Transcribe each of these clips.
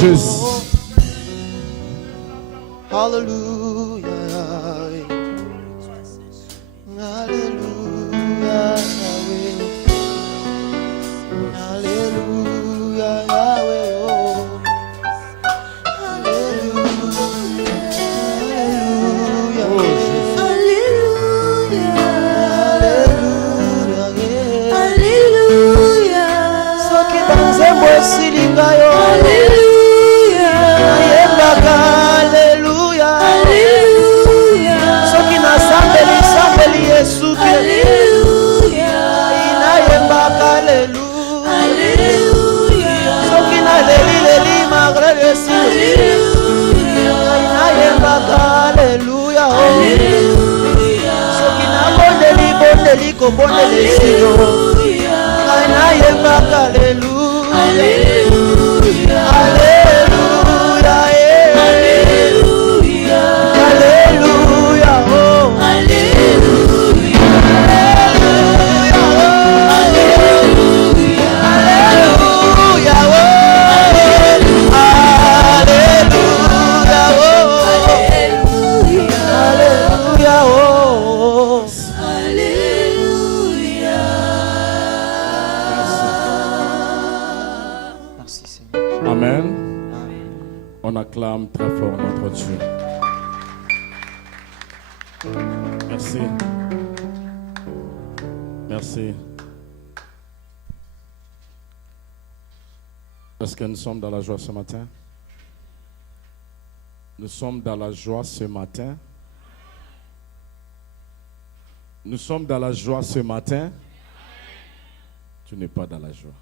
Jésus. Hallelujah. Hallelujah. Hallelujah. Yahweh. Oh. Hallelujah. Oh, Jésus. Soki banzembo esilinga yo nayembaka aleluya soki nasambeli yesu te nayembaka aleluya soki nalelileli malgré yesu nayembaka aleluya soki nabondeli kobondeli esilo nayembaka aleluya aleluya aleluya aleluya oh aleluya aleluya aleluya oh aleluya oh merci Seigneur. Amen. On acclame très fort notre Dieu. Merci. Merci. Est-ce que nous sommes dans la joie ce matin? Nous sommes dans la joie ce matin. Nous sommes dans la joie ce matin. Tu n'es pas dans la joie.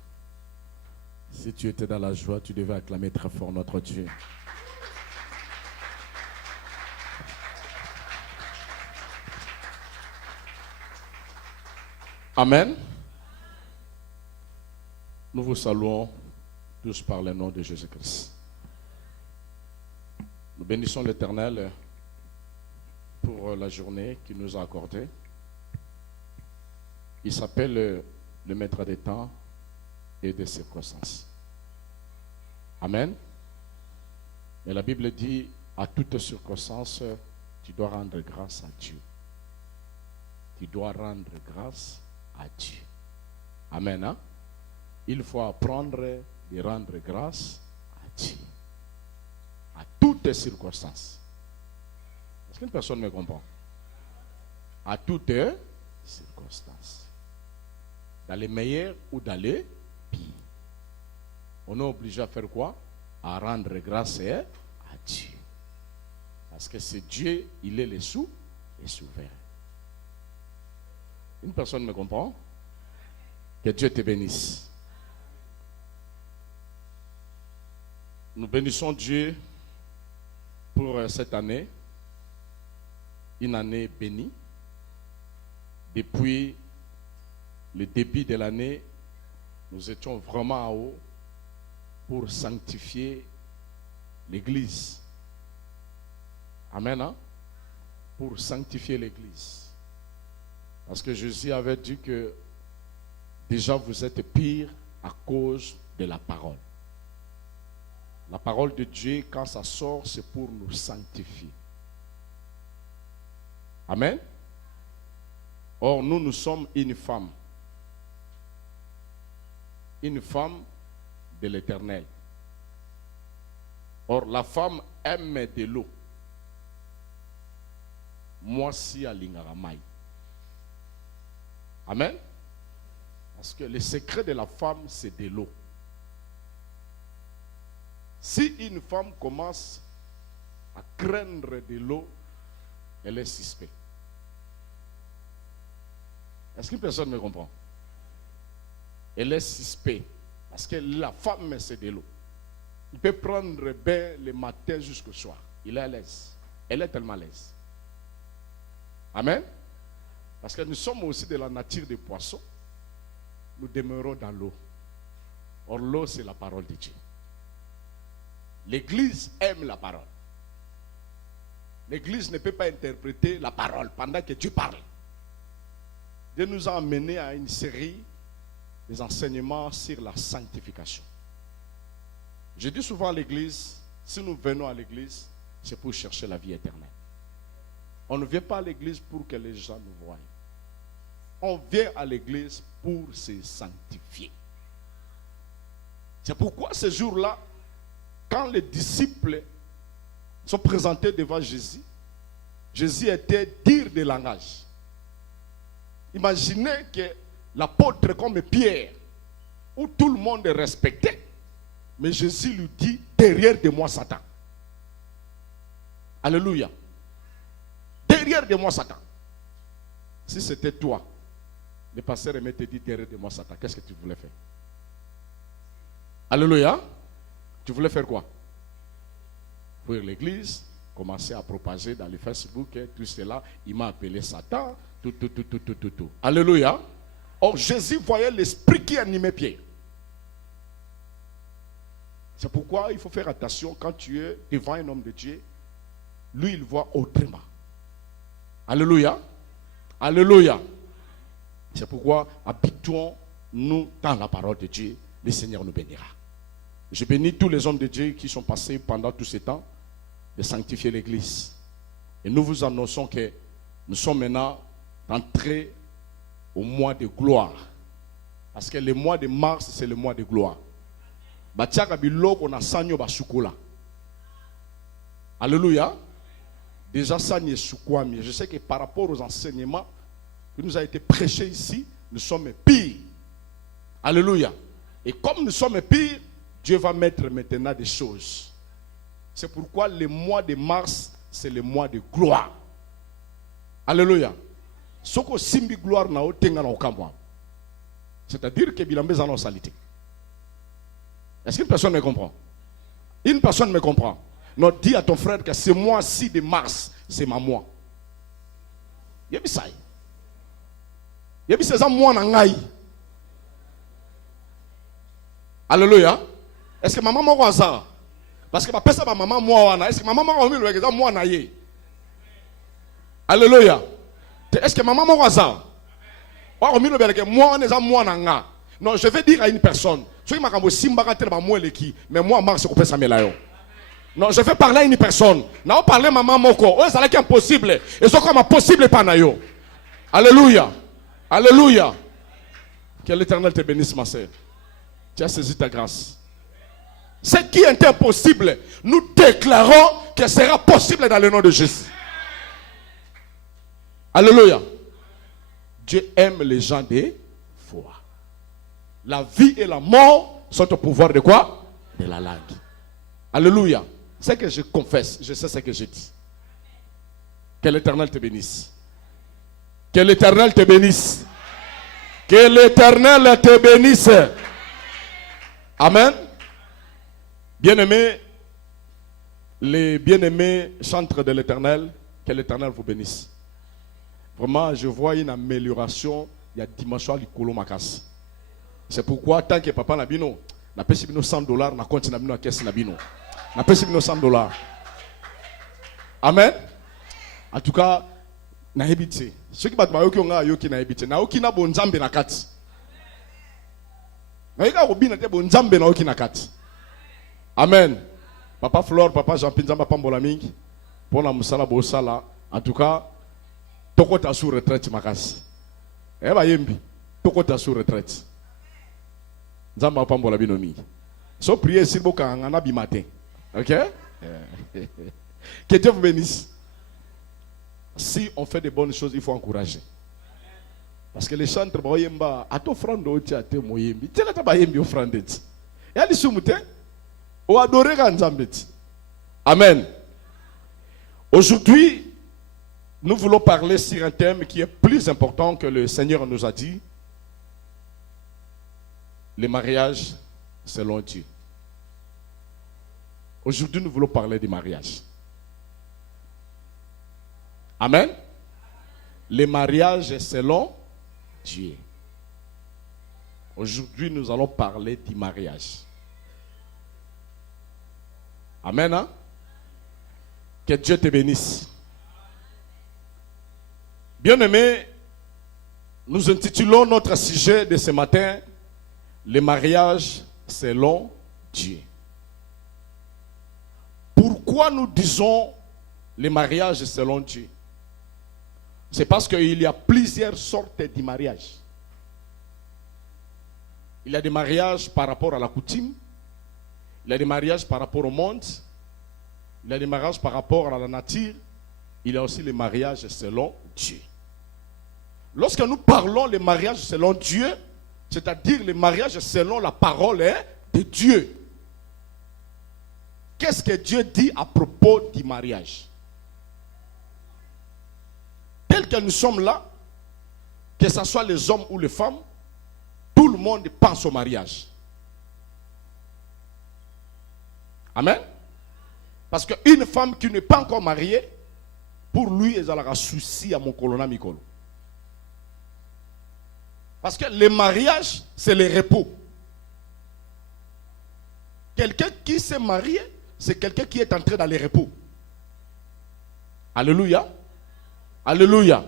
Si tu étais dans la joie, tu devais acclamer très fort notre Dieu. Amen. Nous vous saluons tous par le nom de Jésus-Christ. Nous bénissons l'Éternel pour la journée qu'il nous a accordée. Il s'appelle le maître des temps et des circonstances. Amen. Et la Bible dit, à toutes circonstances, tu dois rendre grâce à Dieu. Tu dois rendre grâce à Dieu. Amen. Hein? Il faut apprendre de rendre grâce à Dieu. À toutes circonstances. Est-ce qu'une personne me comprend? À toutes circonstances. Dans les meilleures ou dans les pires. On est obligé à faire quoi? À rendre grâce à Dieu. Parce que c'est Dieu, il est le souverain. Une personne me comprend? Que Dieu te bénisse. Nous bénissons Dieu pour cette année. Une année bénie. Depuis le début de l'année, nous étions vraiment en haut pour sanctifier l'Église. Amen. Hein? Pour sanctifier l'Église. Parce que Jésus avait dit que déjà vous êtes pire à cause de la parole. La parole de Dieu, quand ça sort, c'est pour nous sanctifier. Amen. Or, nous sommes une femme. Une femme de l'Éternel. Or, la femme aime de l'eau. Moi, si à l'Ingaramai. Amen. Parce que le secret de la femme, c'est de l'eau. Si une femme commence à craindre de l'eau, elle est suspecte. Est-ce qu'une personne me comprend? Elle est suspecte. Parce que la femme, c'est de l'eau. Il peut prendre bain le matin jusqu'au soir. Il est à l'aise. Elle est tellement à l'aise. Amen. Parce que nous sommes aussi de la nature des poissons. Nous demeurons dans l'eau. Or, l'eau, c'est la parole de Dieu. L'Église aime la parole. L'Église ne peut pas interpréter la parole pendant que Dieu parle. Dieu nous a amenés à une série des enseignements sur la sanctification. Je dis souvent à l'église, si nous venons à l'église, c'est pour chercher la vie éternelle. On ne vient pas à l'église pour que les gens nous voient. On vient à l'église pour se sanctifier. C'est pourquoi ce jour-là, quand les disciples sont présentés devant Jésus, Jésus était dire des langages. Imaginez que l'apôtre comme Pierre, où tout le monde est respecté, mais Jésus lui dit, derrière de moi Satan. Alléluia. Derrière de moi Satan. Si c'était toi, le pasteur aimait te dire derrière de moi Satan, qu'est-ce que tu voulais faire? Alléluia. Tu voulais faire quoi? Pour l'église, commencer à propager dans le Facebook, tout cela. Il m'a appelé Satan, tout. Alléluia. Or, Jésus voyait l'esprit qui animait Pierre. C'est pourquoi il faut faire attention quand tu es devant un homme de Dieu. Lui, il voit autrement. Alléluia. Alléluia. C'est pourquoi habituons-nous dans la parole de Dieu. Le Seigneur nous bénira. Je bénis tous les hommes de Dieu qui sont passés pendant tout ce temps de sanctifier l'église. Et nous vous annonçons que nous sommes maintenant entrés au mois de gloire. Parce que le mois de mars, c'est le mois de gloire. Alléluia. Déjà, ça n'est pas. Je sais que par rapport aux enseignements qui nous a été prêchés ici, nous sommes pires. Alléluia. Et comme nous sommes pires, Dieu va mettre maintenant des choses. C'est pourquoi le mois de mars, c'est le mois de gloire. Alléluia. Soko simbi gloire na otenga na okamwa. C'est-à-dire que bilambé en salité. Est-ce qu'une personne me comprend? Une personne me comprend. Non, dis à ton frère que ce mois-ci de mars, c'est ma mois. Yebi ça. Yebi c'est ça mois na ngai. Alléluia. Est-ce que maman m'a dit ça? Parce que ma personne maman moi est-ce que maman m'a dit ça moi na ye? Alléluia. Est-ce que maman m'a dit ça? Moi moi na nga. Non, je vais dire à une personne. Mais moi mars c'est ça melayo. Non, je vais parler à une personne. Non, parler maman moko. Oh, ça est impossible. Et ce comme possible pas na yo. Alléluia. Alléluia. Que l'Éternel te bénisse ma sœur. Tu as saisi ta grâce. Ce qui est impossible, nous déclarons que sera possible dans le nom de Jésus. Alléluia. Dieu aime les gens de foi. La vie et la mort sont au pouvoir de quoi? De la langue. Alléluia. C'est que je confesse, je sais ce que je dis. Que l'Éternel te bénisse. Que l'Éternel te bénisse. Que l'Éternel te bénisse. Amen. Bien-aimés, les bien-aimés chantres de l'Éternel, que l'Éternel vous bénisse. Vraiment, je vois une amélioration. Il y a dimension du colo makas. C'est pourquoi, tant que papa n'a bino, n'a pas si $100, n'a continué à caisse n'a bino. N'a pas si $100. Amen. En tout cas, n'a habité. Ceux qui battent ma yoki onga yoki n'a habité. N'a yoki na bonzambe na kati. N'a yoki robi na te bonzambe na yoki na kati. Amen. Papa Flore, papa Jean-Pinzamba Pambola mingi. Pour la musala bosala. En tout cas, toko ta sous retraite makas. Eh ba yembi. Toko ta sous retraite. Nzamba Pambola binomi. So prier s'il vous plaît en abi matin. OK? Que Dieu vous bénisse. Si on fait de bonnes choses, il faut encourager. Parce que les chantres boyemba ato frando oti ate moyembi. Tela ta bayembi offrande. Et ali sumute o adorer Nzambeti. Amen. Aujourd'hui, nous voulons parler sur un thème qui est plus important que le Seigneur nous a dit. Le mariage selon Dieu. Aujourd'hui, nous voulons parler du mariage. Amen. Le mariage selon Dieu. Aujourd'hui, nous allons parler du mariage. Amen. Hein? Que Dieu te bénisse. Bien-aimés, nous intitulons notre sujet de ce matin le mariage selon Dieu. pourquoi nous disons le mariage selon Dieu? C'est parce qu'il y a plusieurs sortes de mariages. Il y a des mariages par rapport à la coutume. Il y a des mariages par rapport au monde. Il y a des mariages par rapport à la nature. Il y a aussi les mariages selon Dieu. Lorsque nous parlons des mariages selon Dieu, c'est-à-dire les mariages selon la parole de Dieu. Qu'est-ce que Dieu dit à propos du mariage? Tel que nous sommes là, que ce soit les hommes ou les femmes, tout le monde pense au mariage. Amen. Parce qu'une femme qui n'est pas encore mariée, pour lui, elle a un souci à mon colonna Mikolo. Parce que le mariage, c'est le repos. Quelqu'un qui s'est marié, c'est quelqu'un qui est entré dans le repos. Alléluia. Alléluia.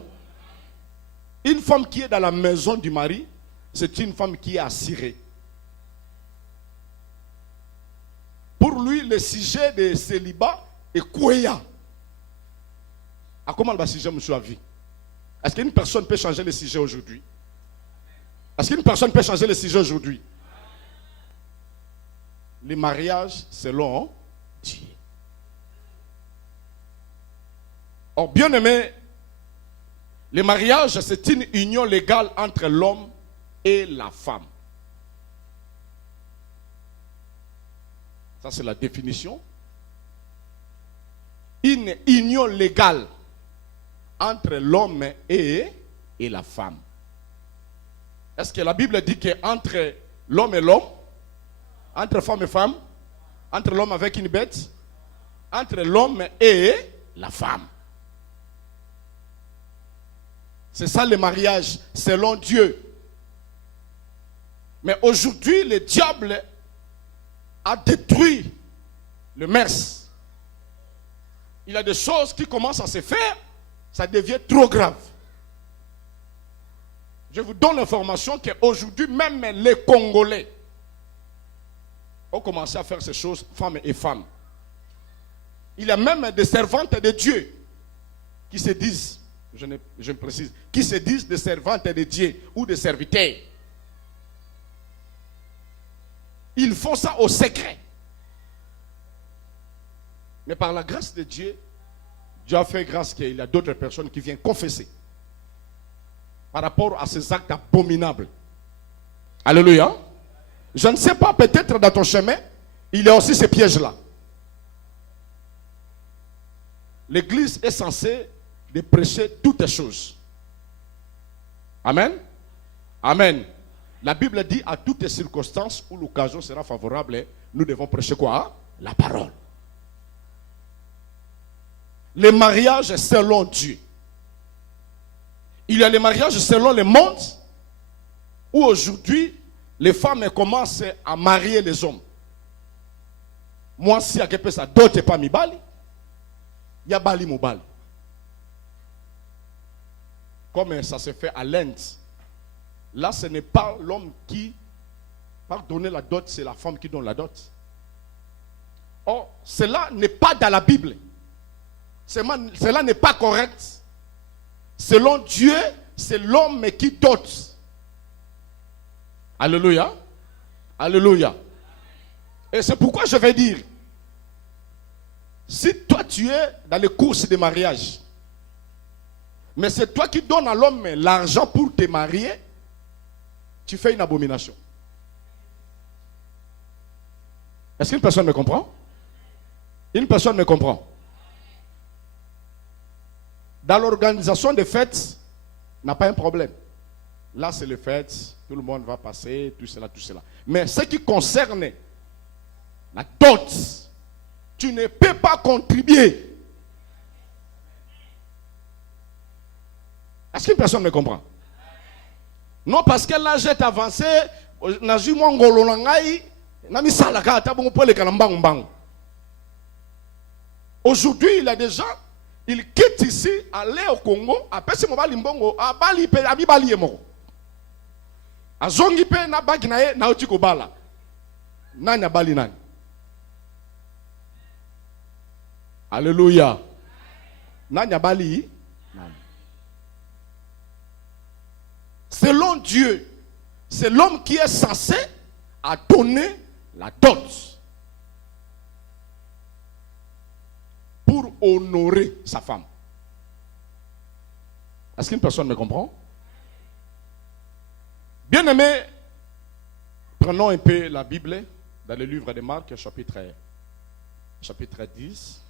Une femme qui est dans la maison du mari, c'est une femme qui est assurée. Pour lui, le sujet de célibat est quoi? À comment le sujet me soit vie? Est-ce qu'une personne peut changer le sujet aujourd'hui? Est-ce qu'une personne peut changer le sujet aujourd'hui? Le mariage selon Dieu. Or, bien aimé, le mariage, c'est une union légale entre l'homme et la femme. Ça, c'est la définition. Une union légale entre l'homme et la femme. Est-ce que la Bible dit qu'entre l'homme et l'homme, entre femme et femme, entre l'homme avec une bête, entre l'homme et la femme? C'est ça le mariage selon Dieu. Mais aujourd'hui, le diable a détruit le mœurs. Il y a des choses qui commencent à se faire, ça devient trop grave. Je vous donne l'information qu'aujourd'hui, même les Congolais ont commencé à faire ces choses, femmes et femmes. Il y a même des servantes de Dieu qui se disent, je me précise, qui se disent des servantes de Dieu ou des serviteurs. Ils font ça au secret. Mais par la grâce de Dieu, Dieu a fait grâce qu'il y a d'autres personnes qui viennent confesser par rapport à ces actes abominables. Alléluia. Je ne sais pas, peut-être dans ton chemin, il y a aussi ces pièges-là. L'église est censée de prêcher toutes les choses. Amen. Amen. La Bible dit à toutes les circonstances où l'occasion sera favorable, nous devons prêcher quoi? La parole. Les mariages selon Dieu. Il y a les mariages selon le monde, où aujourd'hui, les femmes commencent à marier les hommes. Moi, si à quelque ça d'autres pas mi bali, il y a bali mo bali. Comme ça se fait à l'Inde. Là, ce n'est pas l'homme qui, par donner la dot, c'est la femme qui donne la dot. Or, cela n'est pas dans la Bible. Cela n'est pas correct. Selon Dieu, c'est l'homme qui dote. Alléluia. Alléluia. Et c'est pourquoi je vais dire, si toi tu es dans les courses de mariage, mais c'est toi qui donnes à l'homme l'argent pour te marier, tu fais une abomination. Est-ce qu'une personne me comprend? Une personne me comprend. Dans l'organisation des fêtes, n'a pas un problème. Là, c'est les fêtes, tout le monde va passer, tout cela, tout cela. Mais ce qui concerne la dot, tu ne peux pas contribuer. Est-ce qu'une personne me comprend? Non, parce que l'âge est avancé, aujourd'hui, il y a des gens, ils quittent ici, aller au Congo, après c'est mon balimbongo, à Bali, à Bali et Moro. À Zongipe, na Baginae, na Otiko Bala. Nanya Bali Nani. Alléluia. Nanyabali. Selon Dieu, c'est l'homme qui est censé à donner la dot pour honorer sa femme. Est-ce qu'une personne me comprend? Bien aimé, prenons un peu la Bible dans le livre de Marc, chapitre 10.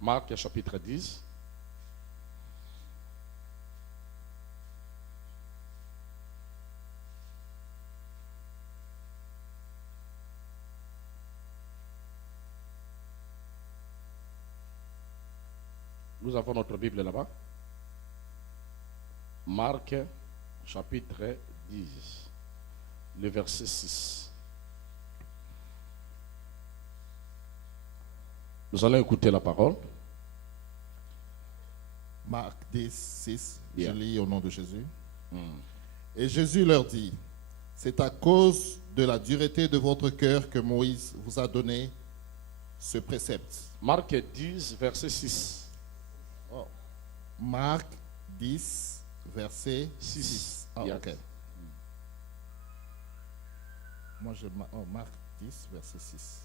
Marc, chapitre 10. Nous avons notre Bible là-bas. Marc, chapitre 10, le verset 6. Nous allons écouter la parole. Marc 10, 6, Bien. je lis au nom de Jésus. Et Jésus leur dit, c'est à cause de la dureté de votre cœur que Moïse vous a donné ce précepte. Marc 10, verset 6. Marc 10, verset 6. 6. Ah, Yes. ok. Moi, Marc 10, verset 6.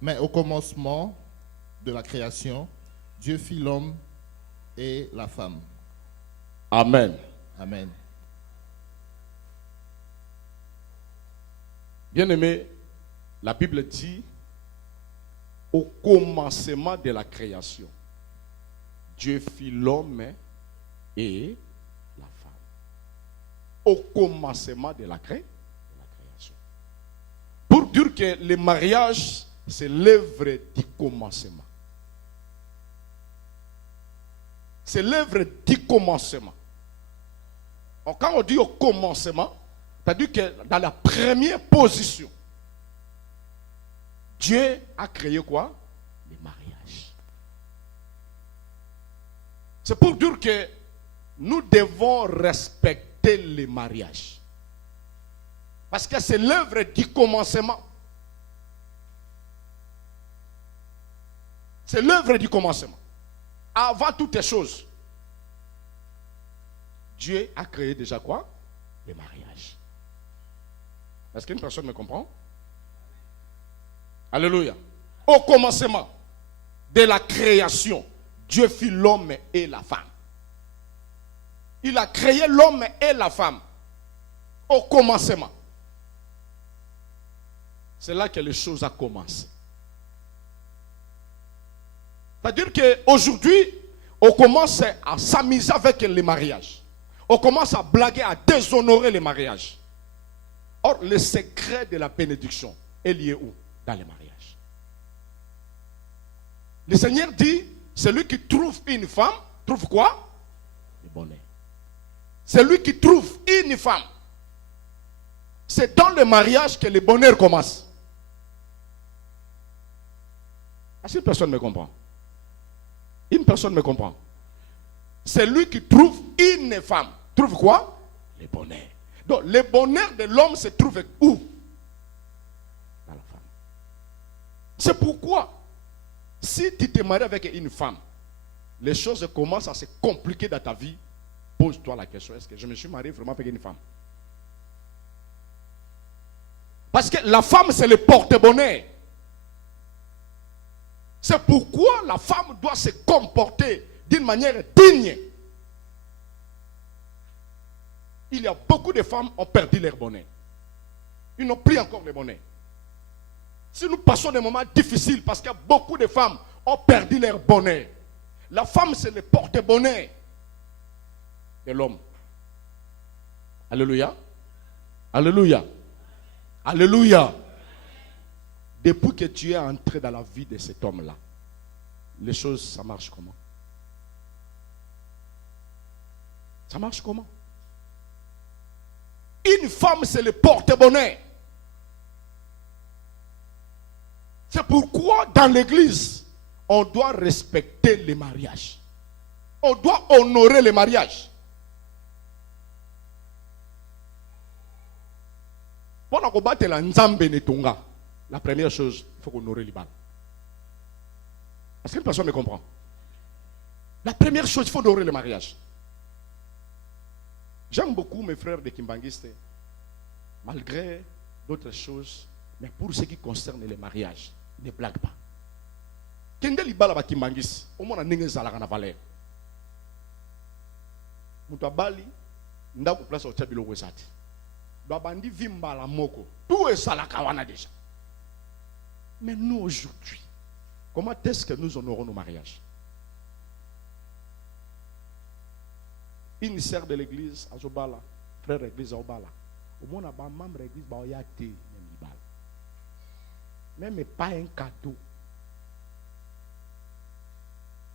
Mais au commencement de la création, Dieu fit l'homme et la femme. Amen. Amen. Bien-aimé, la Bible dit au commencement de la création, Dieu fit l'homme et la femme. Au commencement de la création. Pour dire que le mariage, c'est l'œuvre du commencement. C'est l'œuvre du commencement. Donc, quand on dit au commencement, c'est-à-dire que dans la première position, Dieu a créé quoi? Le mariage. C'est pour dire que nous devons respecter le mariage. Parce que c'est l'œuvre du commencement. C'est l'œuvre du commencement. Avant toutes choses, Dieu a créé déjà quoi? Le mariage. Est-ce qu'une personne me comprend? Alléluia. Au commencement de la création, Dieu fit l'homme et la femme. Il a créé l'homme et la femme. Au commencement. C'est là que les choses ont commencé. C'est-à-dire qu'aujourd'hui, on commence à s'amuser avec les mariages. On commence à blaguer, à déshonorer les mariages. Or, le secret de la bénédiction est lié où? Dans les mariages. Le Seigneur dit, celui qui trouve une femme, trouve quoi? Le bonheur. Celui qui trouve une femme, c'est dans le mariage que le bonheur commence. Est-ce qu'une personne me comprend? Une personne me comprend. C'est lui qui trouve une femme. Trouve quoi? Le bonheur. Donc, le bonheur de l'homme se trouve où? Dans la femme. C'est pourquoi, si tu te maries avec une femme, les choses commencent à se compliquer dans ta vie. Pose-toi la question, est-ce que je me suis marié vraiment avec une femme? Parce que la femme, c'est le porte-bonheur. C'est pourquoi la femme doit se comporter d'une manière digne. Il y a beaucoup de femmes qui ont perdu leur bonheur. Ils n'ont plus encore le bonheur. Si nous passons des moments difficiles, parce qu'il y a beaucoup de femmes qui ont perdu leur bonheur. La femme, c'est le porte-bonheur de l'homme. Alléluia. Alléluia. Alléluia. Depuis que tu es entré dans la vie de cet homme-là, les choses, ça marche comment? Ça marche comment? Une femme, c'est le porte-bonheur. C'est pourquoi dans l'église, on doit respecter les mariages. On doit honorer les mariages. Pour combattre la Nzambe Netonga, la première chose, il faut honorer les balles. Est-ce qu'une personne me comprend? La première chose, il faut honorer le mariage. J'aime beaucoup mes frères de Kimbanguiste, malgré d'autres choses, mais pour ce qui concerne le mariage, ne blague pas. Kende libala ba Kimbangis, au moins n'engage à la valeur. Mutabali, ndako place au tabilo wesati. Babandi vimba la moko, tout est ça la kawana déjà. Mais nous aujourd'hui, comment est-ce que nous honorons nos mariages? Une sœur de l'église à Zobala, frère d'église à Obala. Au moins, on a membre de l'église, il y a des même pas un cadeau.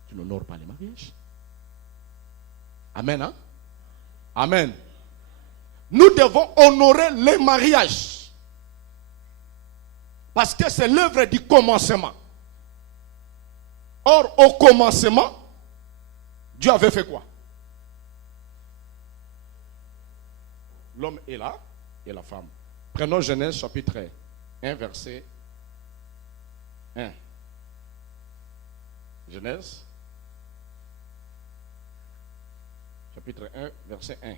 Tu n'honores pas les mariages. Amen, hein? Amen. Nous devons honorer les mariages. Parce que c'est l'œuvre du commencement. Or, au commencement, Dieu avait fait quoi? L'homme est là et la femme. Prenons Genèse chapitre 1, verset 1. Genèse chapitre 1, verset 1.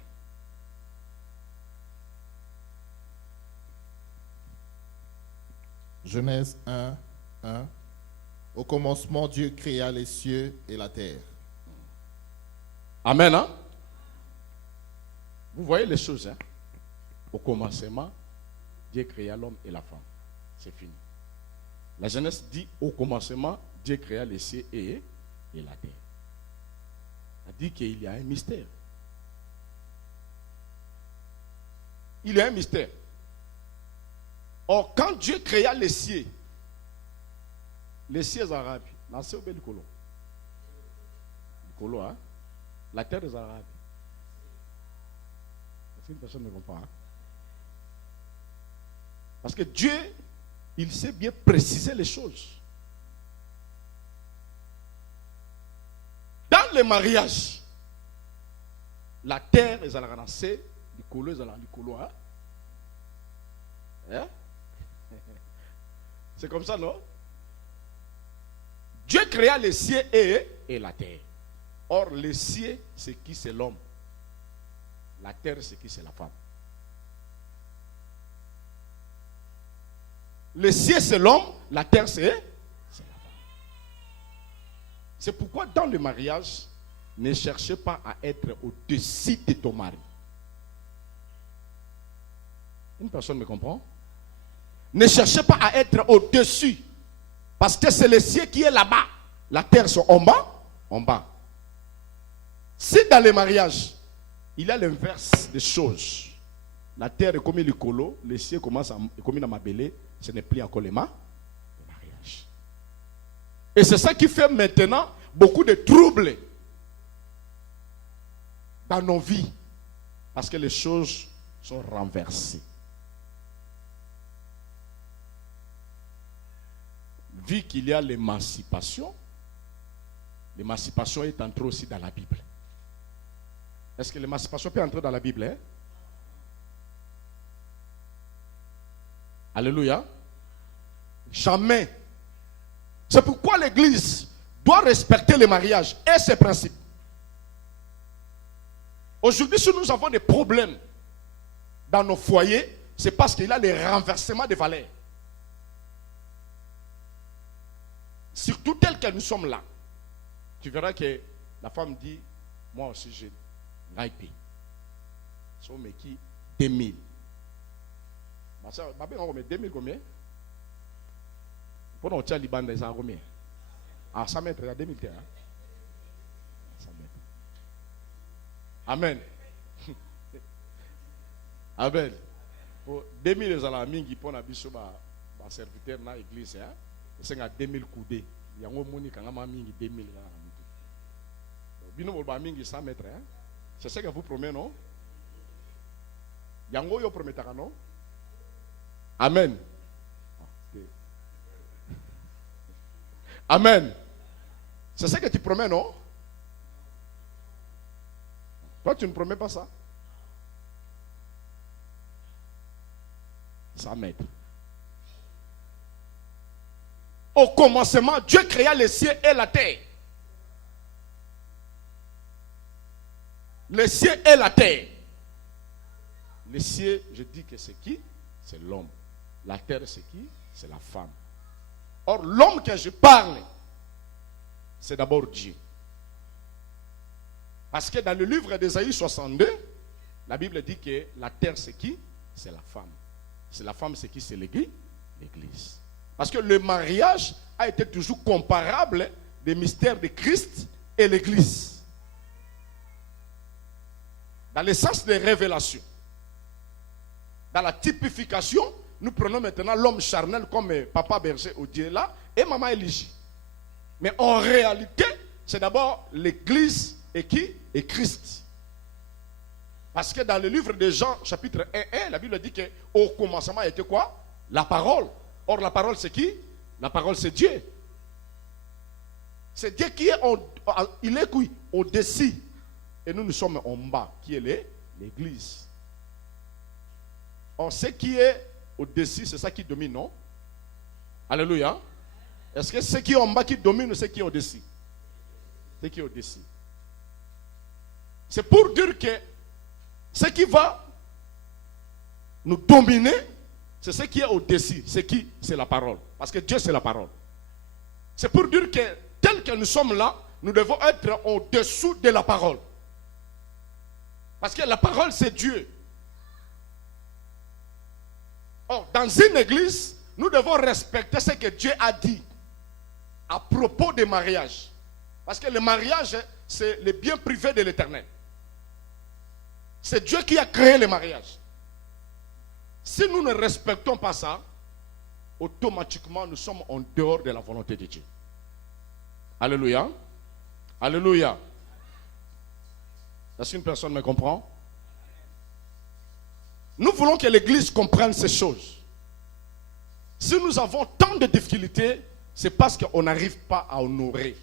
Genèse 1, 1. Au commencement, Dieu créa les cieux et la terre. Amen, hein? Vous voyez les choses, hein? Au commencement, Dieu créa l'homme et la femme. C'est fini. La Genèse dit au commencement, Dieu créa les cieux et la terre. Ça dit qu'il y a un mystère. Il y a un mystère. Or, quand Dieu créa les cieux arabes, c'est au bel colo. Le colo, hein? La terre des arabes. Est-ce qu'une personne ne comprend? Hein? Parce que Dieu, il sait bien préciser les choses. Dans le mariage, la terre est à la ranassée, le colo est à la colo. Hein? C'est comme ça, non? Dieu créa les cieux et la terre. Or, les cieux, c'est qui? C'est l'homme. La terre, c'est qui? C'est la femme. Le ciel, c'est l'homme. La terre, c'est la femme. C'est pourquoi dans le mariage, ne cherchez pas à être au-dessus de ton mari. Une personne me comprend? Ne cherchez pas à être au-dessus. Parce que c'est le ciel qui est là-bas. La terre, c'est en bas. En bas. Si dans le mariage, il y a l'inverse des choses. La terre est comme le colo, le ciel commence à comme dans ma belée, ce n'est plus encore le mariage. Et c'est ça qui fait maintenant beaucoup de troubles dans nos vies. Parce que les choses sont renversées. Vu qu'il y a l'émancipation est entrée aussi dans la Bible. Est-ce que l'émancipation peut entrer dans la Bible? Hein? Alléluia. Jamais. C'est pourquoi l'Église doit respecter le mariage et ses principes. Aujourd'hui, si nous avons des problèmes dans nos foyers, c'est parce qu'il y a les renversements des valeurs. Surtout tel que nous sommes là. Tu verras que la femme dit, moi aussi j'ai ngaïpi. So me qui 2000. Ma soeur, ma belle on met 2000 combien? Pour nous tiens Liban des combien? Ah 100 mètres, il y a 2000 terres. 100 mètres. Amen. Amen. Pour 2000 les ala mingi pour na biso ba serviteur na église hein. C'est à 2000 coudées. Il y a un moni quand même mingi 2000 là. Bino bolba mingi 100 mètres hein. C'est ce que vous promet non? Yango yo prometaka non? Amen. Amen. C'est ce que tu promets non? Toi tu ne promets pas ça? 100 mètres. Au commencement, Dieu créa les cieux et la terre. Les cieux et la terre. Les cieux, je dis que c'est qui? C'est l'homme. La terre, c'est qui? C'est la femme. Or, l'homme que je parle, c'est d'abord Dieu. Parce que dans le livre d'Ésaïe 62, la Bible dit que la terre, c'est qui? C'est la femme. C'est la femme, c'est qui? C'est l'Église. L'Église. Parce que le mariage a été toujours comparable des mystères de Christ et l'Église. Dans le sens des révélations. Dans la typification, nous prenons maintenant l'homme charnel comme papa berger Odiela et maman Éligie. Mais en réalité, c'est d'abord l'Église et qui? Et Christ. Parce que dans le livre de Jean, chapitre 1, la Bible dit qu'au commencement était quoi? La parole. Or, la parole, c'est qui? La parole, c'est Dieu. C'est Dieu qui est il est au-dessus. Et nous sommes en bas, qui est l'Église. Or, ce qui est au-dessus, c'est ça qui domine, non? Alléluia. Est-ce que ce qui est en bas qui domine ou ce qui est au-dessus? Ce qui est au-dessus. C'est pour dire que ce qui va nous dominer, c'est ce qui est au-dessus. C'est qui? C'est la parole. Parce que Dieu, c'est la parole. C'est pour dire que tel que nous sommes là, nous devons être au-dessous de la parole. Parce que la parole, c'est Dieu. Or, dans une église, nous devons respecter ce que Dieu a dit à propos des mariages. Parce que le mariage, c'est le bien privé de l'Éternel. C'est Dieu qui a créé le mariage. Si nous ne respectons pas ça, automatiquement, nous sommes en dehors de la volonté de Dieu. Alléluia. Alléluia. Est-ce qu'une personne me comprend? Nous voulons que l'Église comprenne ces choses. Si nous avons tant de difficultés, c'est parce qu'on n'arrive pas à honorer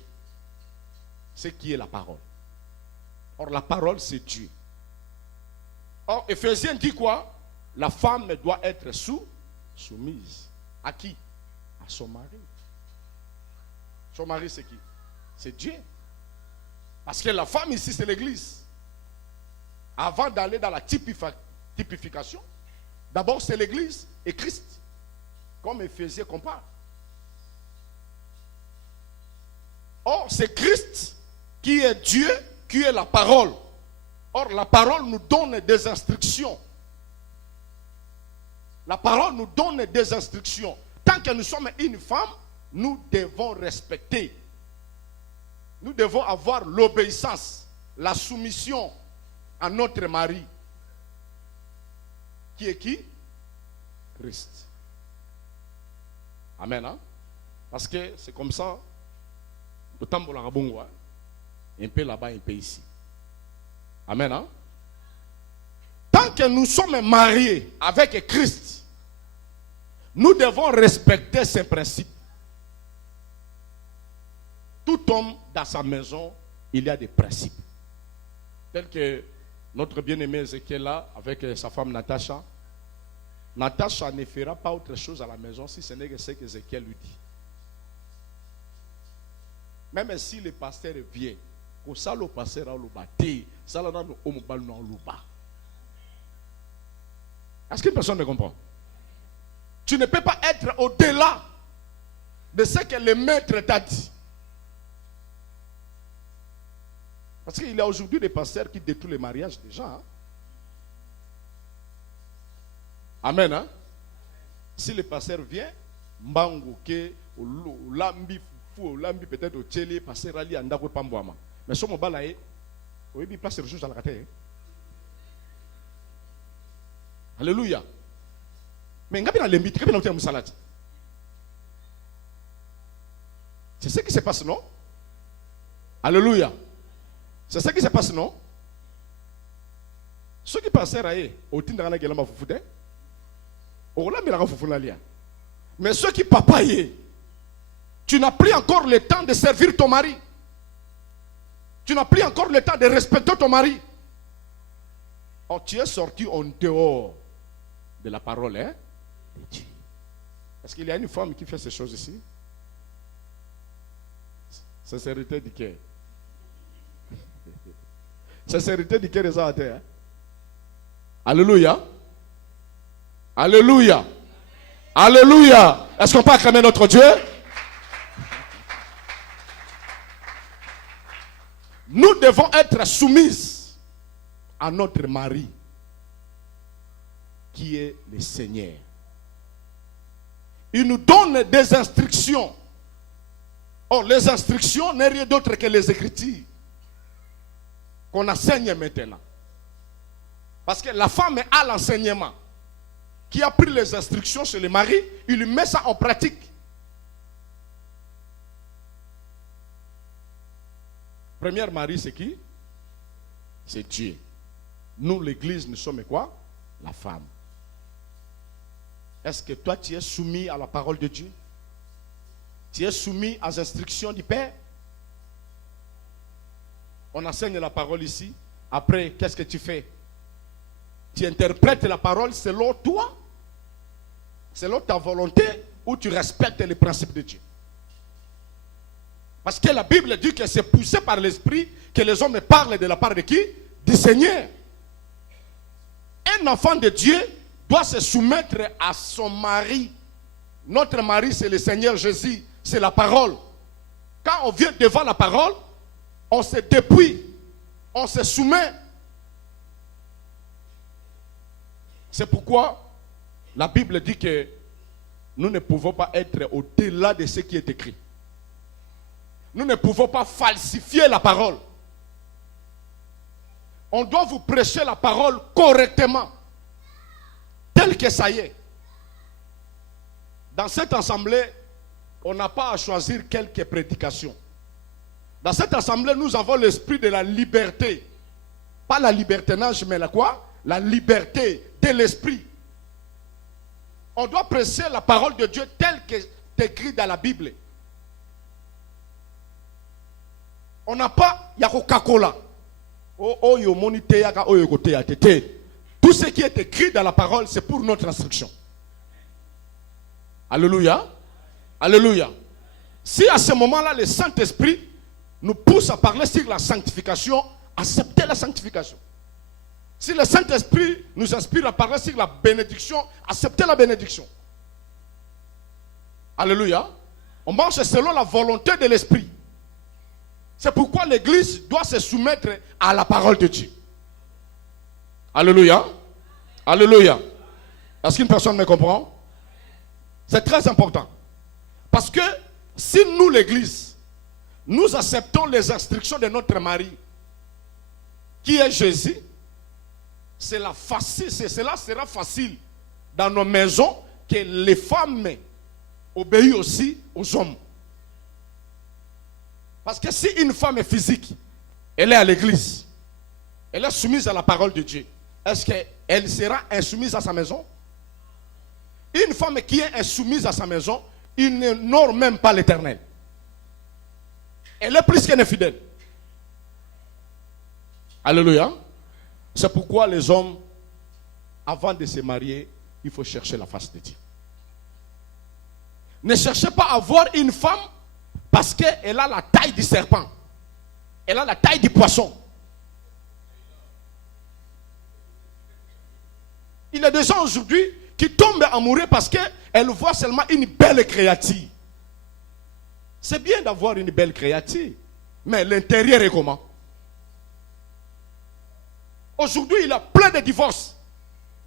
ce qui est la parole. Or, la parole, c'est Dieu. Or, Éphésiens dit quoi? La femme doit être soumise. À qui? À son mari. Son mari, c'est qui? C'est Dieu. Parce que la femme ici, c'est l'Église. Avant d'aller dans la typification, d'abord c'est l'Église et Christ. Comme Éphésiens compare. Or, c'est Christ qui est Dieu, qui est la parole. Or, la parole nous donne des instructions. La parole nous donne des instructions. Tant que nous sommes une femme, nous devons respecter. Nous devons avoir l'obéissance, la soumission à notre mari. Qui est qui? Christ. Amen. Hein? Parce que c'est comme ça. Un peu là-bas, un peu ici. Amen. Hein? Tant que nous sommes mariés avec Christ, nous devons respecter ses principes. Tout homme dans sa maison, il y a des principes. Tel que notre bien-aimé Ézéchiel là, avec sa femme Natacha. Natacha ne fera pas autre chose à la maison si ce n'est que ce qu'Ézéchiel lui dit. Même si le pasteur vient, au salo pasteur a l'obaté, ça l'a donné au mobile non l'oba. Est-ce qu'une personne me comprend? Tu ne peux pas être au-delà de ce que le maître t'a dit. Parce qu'il y a aujourd'hui des pasteurs qui détruisent les mariages des gens. Hein? Amen. Hein? Si le pasteur vient, mbango ke lambi fou lambi peut-être au télé pasteur ali anda ko pambwama. Mais somo balaye, oui bi place ressources à la terre. Alléluia. Mais ngapi na lembi, ngapi na utia musalati. C'est ce qui se passe, non? Alléluia. C'est ce qui se passe, non? Ceux qui passent à au tindana gelamba fufute. Mais ceux qui papaye, tu n'as plus encore le temps de servir ton mari. Tu n'as plus encore le temps de respecter ton mari. Or, tu es sorti en dehors de la parole, hein, de Dieu. Est-ce qu'il y a une femme qui fait ces choses ici? Sincérité du cœur. Sincérité du cœur des gens à terre. Alléluia. Alléluia. Alléluia. Est-ce qu'on peut acclamer notre Dieu? Nous devons être soumises à notre mari, qui est le Seigneur. Il nous donne des instructions. Or, les instructions n'est rien d'autre que les Écritures qu'on enseigne maintenant. Parce que la femme a l'enseignement. Qui a pris les instructions chez le mari, il lui met ça en pratique. Premier mari, c'est qui? C'est Dieu. Nous, l'église, nous sommes quoi? La femme. Est-ce que toi, tu es soumis à la parole de Dieu? Tu es soumis aux instructions du Père? On enseigne la parole ici. Après, qu'est-ce que tu fais? Tu interprètes la parole selon toi, selon ta volonté, ou tu respectes les principes de Dieu. Parce que la Bible dit que c'est poussé par l'Esprit que les hommes parlent de la part de qui? Du Seigneur. Un enfant de Dieu doit se soumettre à son mari. Notre mari, c'est le Seigneur Jésus, c'est la parole. Quand on vient devant la parole, on se dépouille, on se soumet. C'est pourquoi la Bible dit que nous ne pouvons pas être au-delà de ce qui est écrit. Nous ne pouvons pas falsifier la parole. On doit vous prêcher la parole correctement, tel que ça y est. Dans cette assemblée, on n'a pas à choisir quelques prédications. Dans cette assemblée, nous avons l'esprit de la liberté. Pas la libertinage, mais la quoi? La liberté de l'esprit. On doit prêcher la parole de Dieu telle que c'est écrit dans la Bible. On n'a pas Coca-Cola. Tout ce qui est écrit dans la parole, c'est pour notre instruction. Alléluia. Alléluia. Si à ce moment-là, le Saint-Esprit nous pousse à parler sur la sanctification, acceptez la sanctification. Si le Saint-Esprit nous inspire à parler sur la bénédiction, acceptez la bénédiction. Alléluia. On marche selon la volonté de l'Esprit. C'est pourquoi l'Église doit se soumettre à la parole de Dieu. Alléluia. Alléluia. Est-ce qu'une personne me comprend? C'est très important. Parce que si nous, l'Église, nous acceptons les instructions de notre mari, qui est Jésus, cela sera facile dans nos maisons que les femmes obéissent aussi aux hommes. Parce que si une femme est physique, elle est à l'église, elle est soumise à la parole de Dieu, est-ce qu'elle sera insoumise à sa maison? Une femme qui est insoumise à sa maison, il n'honore même pas l'Éternel. Elle est plus qu'une infidèle. Alléluia. C'est pourquoi les hommes, avant de se marier, il faut chercher la face de Dieu. Ne cherchez pas à voir une femme parce qu'elle a la taille du serpent. Elle a la taille du poisson. Il y a des gens aujourd'hui qui tombent amoureux parce qu'elles voient seulement une belle créature. C'est bien d'avoir une belle créature, mais l'intérieur est comment? Aujourd'hui, il y a plein de divorces.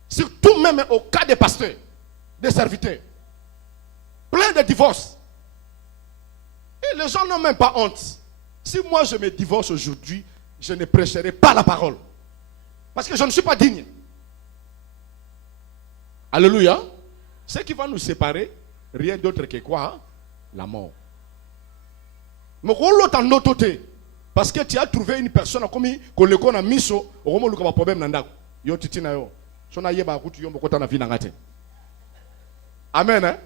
Surtout même au cas des pasteurs, des serviteurs. Plein de divorces. Et les gens n'ont même pas honte. Si moi je me divorce aujourd'hui, je ne prêcherai pas la parole. Parce que je ne suis pas digne. Alléluia. Ce qui va nous séparer, rien d'autre que quoi? Hein? La mort. Mais l'autre en autre côté. Parce que tu as trouvé une personne comme qu'on le connaît miso, au moment où il y a un problème dans le yo titina yo. Sona yeba kutu yo mbokota na vina ngate. Amen hein.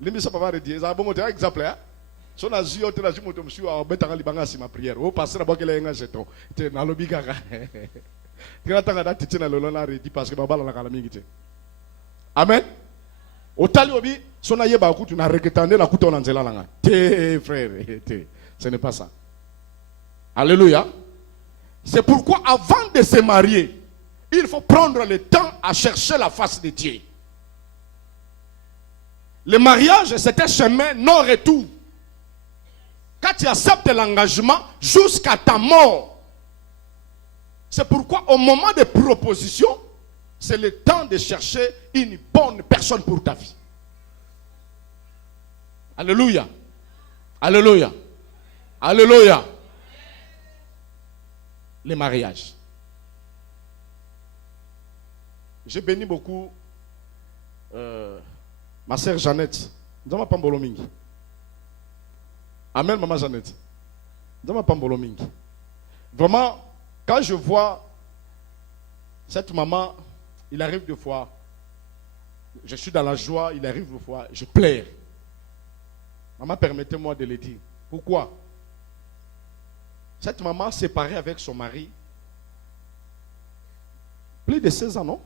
Limisa papa redie, ça bon moteur exemple hein. Sona zio te la jimoto msu a betanga libanga si ma prière. O passer ba kele nga jeton. Te na lobi kaka. Tina tanga da titina lolona redi parce que baba la kala mingi te. Amen. Otali obi, son aye ba kutu na reketande la kutu onanzela langa. Té frère, té. Ce n'est pas ça. Alléluia. C'est pourquoi avant de se marier, il faut prendre le temps à chercher la face de Dieu. Le mariage, c'est un chemin non-retour. Quand tu acceptes l'engagement jusqu'à ta mort. C'est pourquoi au moment de proposition, c'est le temps de chercher une bonne personne pour ta vie. Alléluia. Alléluia. Alléluia. Les mariages. J'ai béni beaucoup ma sœur Jeannette. Nous avons pas Mbolomingi. Amen, maman Jeannette. Nous avons pas Mbolomingi. Vraiment, quand je vois cette maman, il arrive des fois, je suis dans la joie, il arrive des fois, je pleure. Maman, permettez-moi de le dire. Pourquoi? Cette maman séparée avec son mari, plus de 16 ans, non?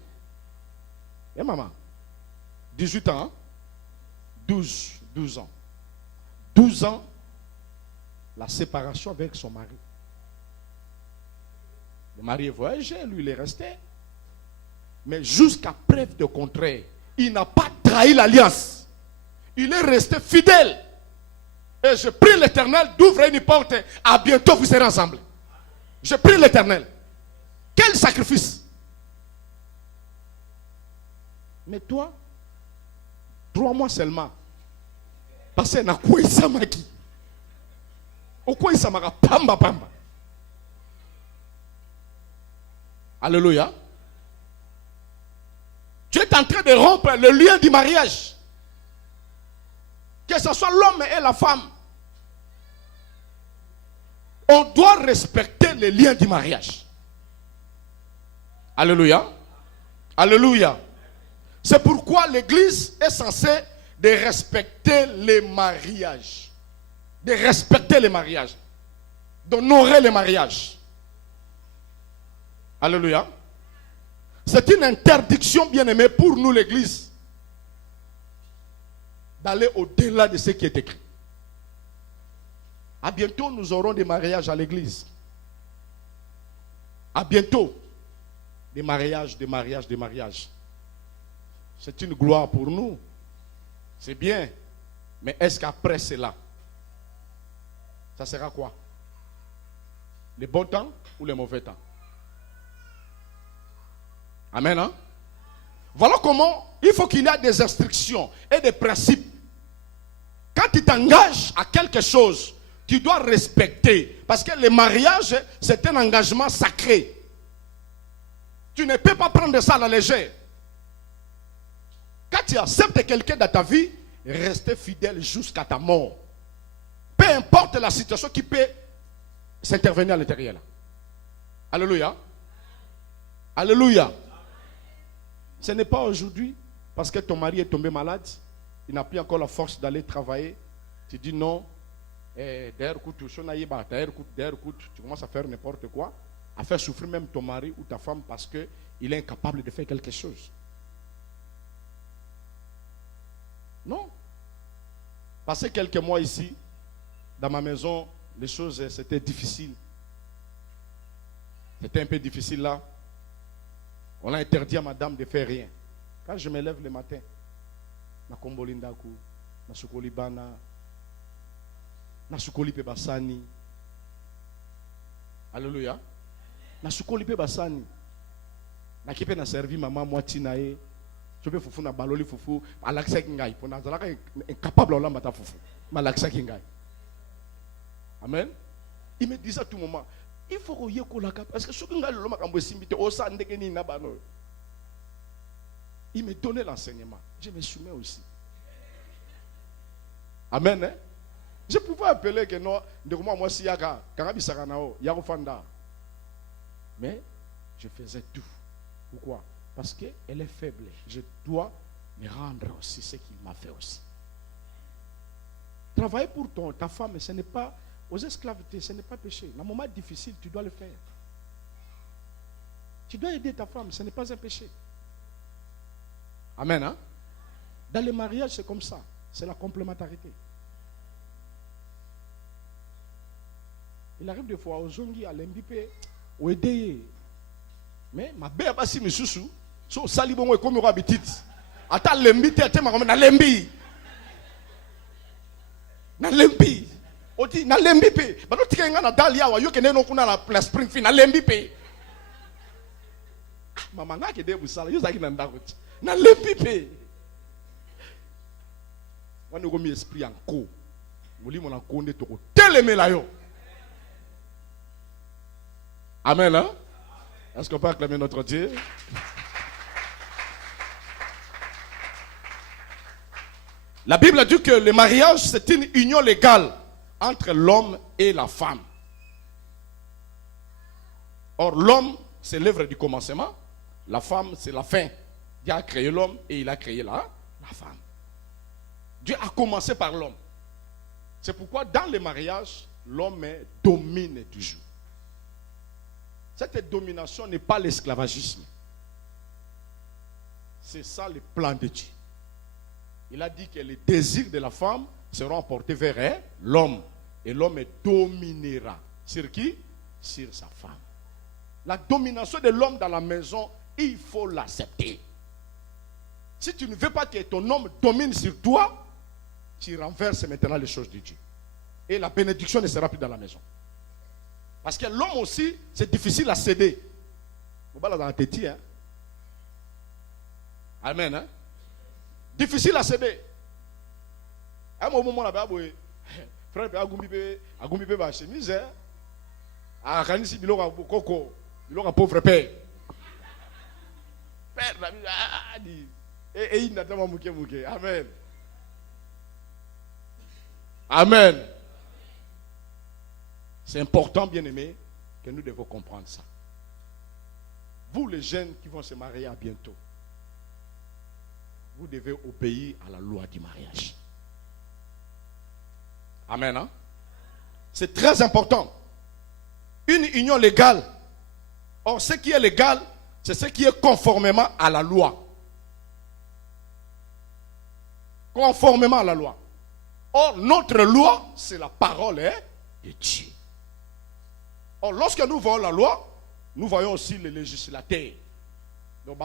Et maman, 18 ans, hein? 12 ans. 12 ans, la séparation avec son mari. Le mari est voyagé, lui il est resté. Mais jusqu'à preuve de contraire, il n'a pas trahi l'alliance. Il est resté fidèle. Et je prie l'Éternel d'ouvrir une porte. À bientôt, vous serez ensemble. Je prie l'Éternel. Quel sacrifice. Mais toi, 3 mois seulement. Parce que na quoi ça maki. Au quoi ça m'a pamba pamba. Alléluia. Tu es en train de rompre le lien du mariage. Que ce soit l'homme et la femme. On doit respecter les liens du mariage. Alléluia. Alléluia. C'est pourquoi l'Église est censée de respecter les mariages. De respecter les mariages. D'honorer les mariages. Alléluia. C'est une interdiction, bien-aimée, pour nous, l'Église, d'aller au-delà de ce qui est écrit. À bientôt, nous aurons des mariages à l'Église. À bientôt, des mariages, des mariages, des mariages. C'est une gloire pour nous. C'est bien. Mais est-ce qu'après cela, ça sera quoi? Les bons temps ou les mauvais temps? Amen. Hein? Voilà comment il faut qu'il y ait des instructions et des principes. Quand tu t'engages à quelque chose, tu dois respecter. Parce que le mariage, c'est un engagement sacré. Tu ne peux pas prendre ça à la légère. Quand tu acceptes quelqu'un dans ta vie, rester fidèle jusqu'à ta mort. Peu importe la situation qui peut s'intervenir à l'intérieur. Alléluia. Alléluia. Ce n'est pas aujourd'hui, parce que ton mari est tombé malade, il n'a plus encore la force d'aller travailler. Tu dis non, d'ailleurs, tu commences à faire n'importe quoi, à faire souffrir même ton mari ou ta femme parce qu'il est incapable de faire quelque chose. Non. Passé quelques mois ici, dans ma maison, les choses, c'était difficile. C'était un peu difficile là. On a interdit à madame de faire rien. Quand je me lève le matin, na komboli ndaku, na sukoli bana, na sukoli pe basani. Alléluia. Na sukoli pe basani. Na kipe na servi maman moitié nae. Je peux fufu na baloli fufu, alaksa kingai. Pour na zalaka incapable olamba ta fufu. Malaksa kingai. Amen. Il me disait à tout moment. Il faut que vous parce que ce que il me donnait l'enseignement. Je me soumets aussi. Amen. Hein? Je pouvais appeler que non, de moi si yaga, karabisaranao, yarofanda. Mais je faisais tout. Pourquoi? Parce qu'elle est faible. Je dois me rendre aussi ce qu'il m'a fait aussi. Travailler pour ta femme, ce n'est pas aux esclavités, ce n'est pas péché. Dans un moment difficile, tu dois le faire. Tu dois aider ta femme, ce n'est pas un péché. Amen. Hein? Dans les mariages, c'est comme ça. C'est la complémentarité. Il arrive des fois aux zongi à l'embipé, au aidé. Mais ma belle basi misusu, so salibongo comme au habitit. Ata lembi te ate ma na lembi. Na lembi. Oti na lembi pe. Ba no tikenga na dalia wa yo kene no kuna la spring fin na lembi pe. Mama nga ke de busala yo zaki na ndako. Na lembi pe. Wani ko mi esprit anko. Moli mon anko nde to ko telemela yo. Amen, hein? Est-ce qu'on peut acclamer notre Dieu? La Bible dit que le mariage, c'est une union légale entre l'homme et la femme. Or, l'homme, c'est l'œuvre du commencement. La femme, c'est la fin. Dieu a créé l'homme et il a créé la femme. Dieu a commencé par l'homme. C'est pourquoi dans le mariage, l'homme domine toujours. Cette domination n'est pas l'esclavagisme. C'est ça le plan de Dieu. Il a dit que les désirs de la femme seront portés vers l'homme. Et l'homme dominera. Sur qui? Sur sa femme. La domination de l'homme dans la maison, il faut l'accepter. Si tu ne veux pas que ton homme domine sur toi, tu renverses maintenant les choses de Dieu. Et la bénédiction ne sera plus dans la maison. Parce que l'homme aussi, c'est difficile à céder. Vous parlez dans la tête, hein? Amen, hein? Difficile à céder. À un moment là-bas, frère, agumbi ba chemise, hein? Ah, kanisi biloko koko, biloko pauvre père. Père, dit, il n'a pas mouké. Amen. Amen. C'est important, bien-aimés, que nous devons comprendre ça. Vous, les jeunes qui vont se marier à bientôt, vous devez obéir à la loi du mariage. Amen. Hein? C'est très important. Une union légale. Or, ce qui est légal, c'est ce qui est conformément à la loi. Conformément à la loi. Or, notre loi, c'est la parole de Dieu. Or, lorsque nous voyons la loi, nous voyons aussi les législateurs. Donc,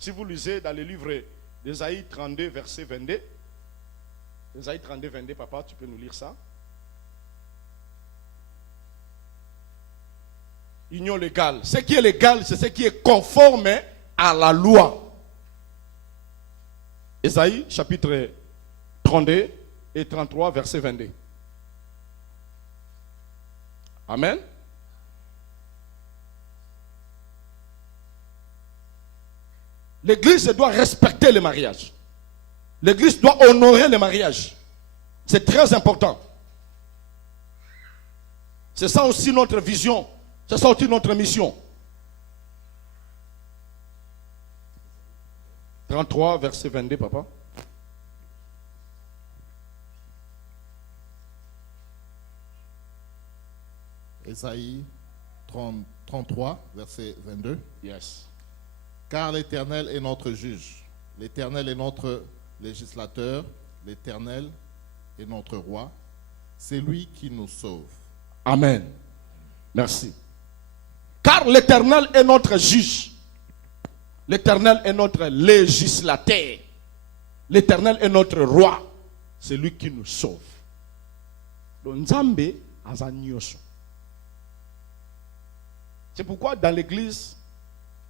si vous lisez dans le livre d'Ésaïe 32, verset 22, Ésaïe 32, 22, papa, tu peux nous lire ça? Union légale. Ce qui est légal, c'est ce qui est conforme à la loi. Ésaïe, chapitre 32 et 33, verset 22. Amen. L'église doit respecter le mariage. L'église doit honorer le mariage. C'est très important. C'est ça aussi notre vision. C'est ça aussi notre mission. 33, verset 22, papa. Ésaïe 33, verset 22. Yes. Car l'Éternel est notre juge, l'Éternel est notre législateur, l'Éternel est notre roi, c'est lui qui nous sauve. Amen. Merci. Car l'Éternel est notre juge, l'Éternel est notre législateur, l'Éternel est notre roi, c'est lui qui nous sauve. Donc Nzambe azanyoso. C'est pourquoi dans l'église,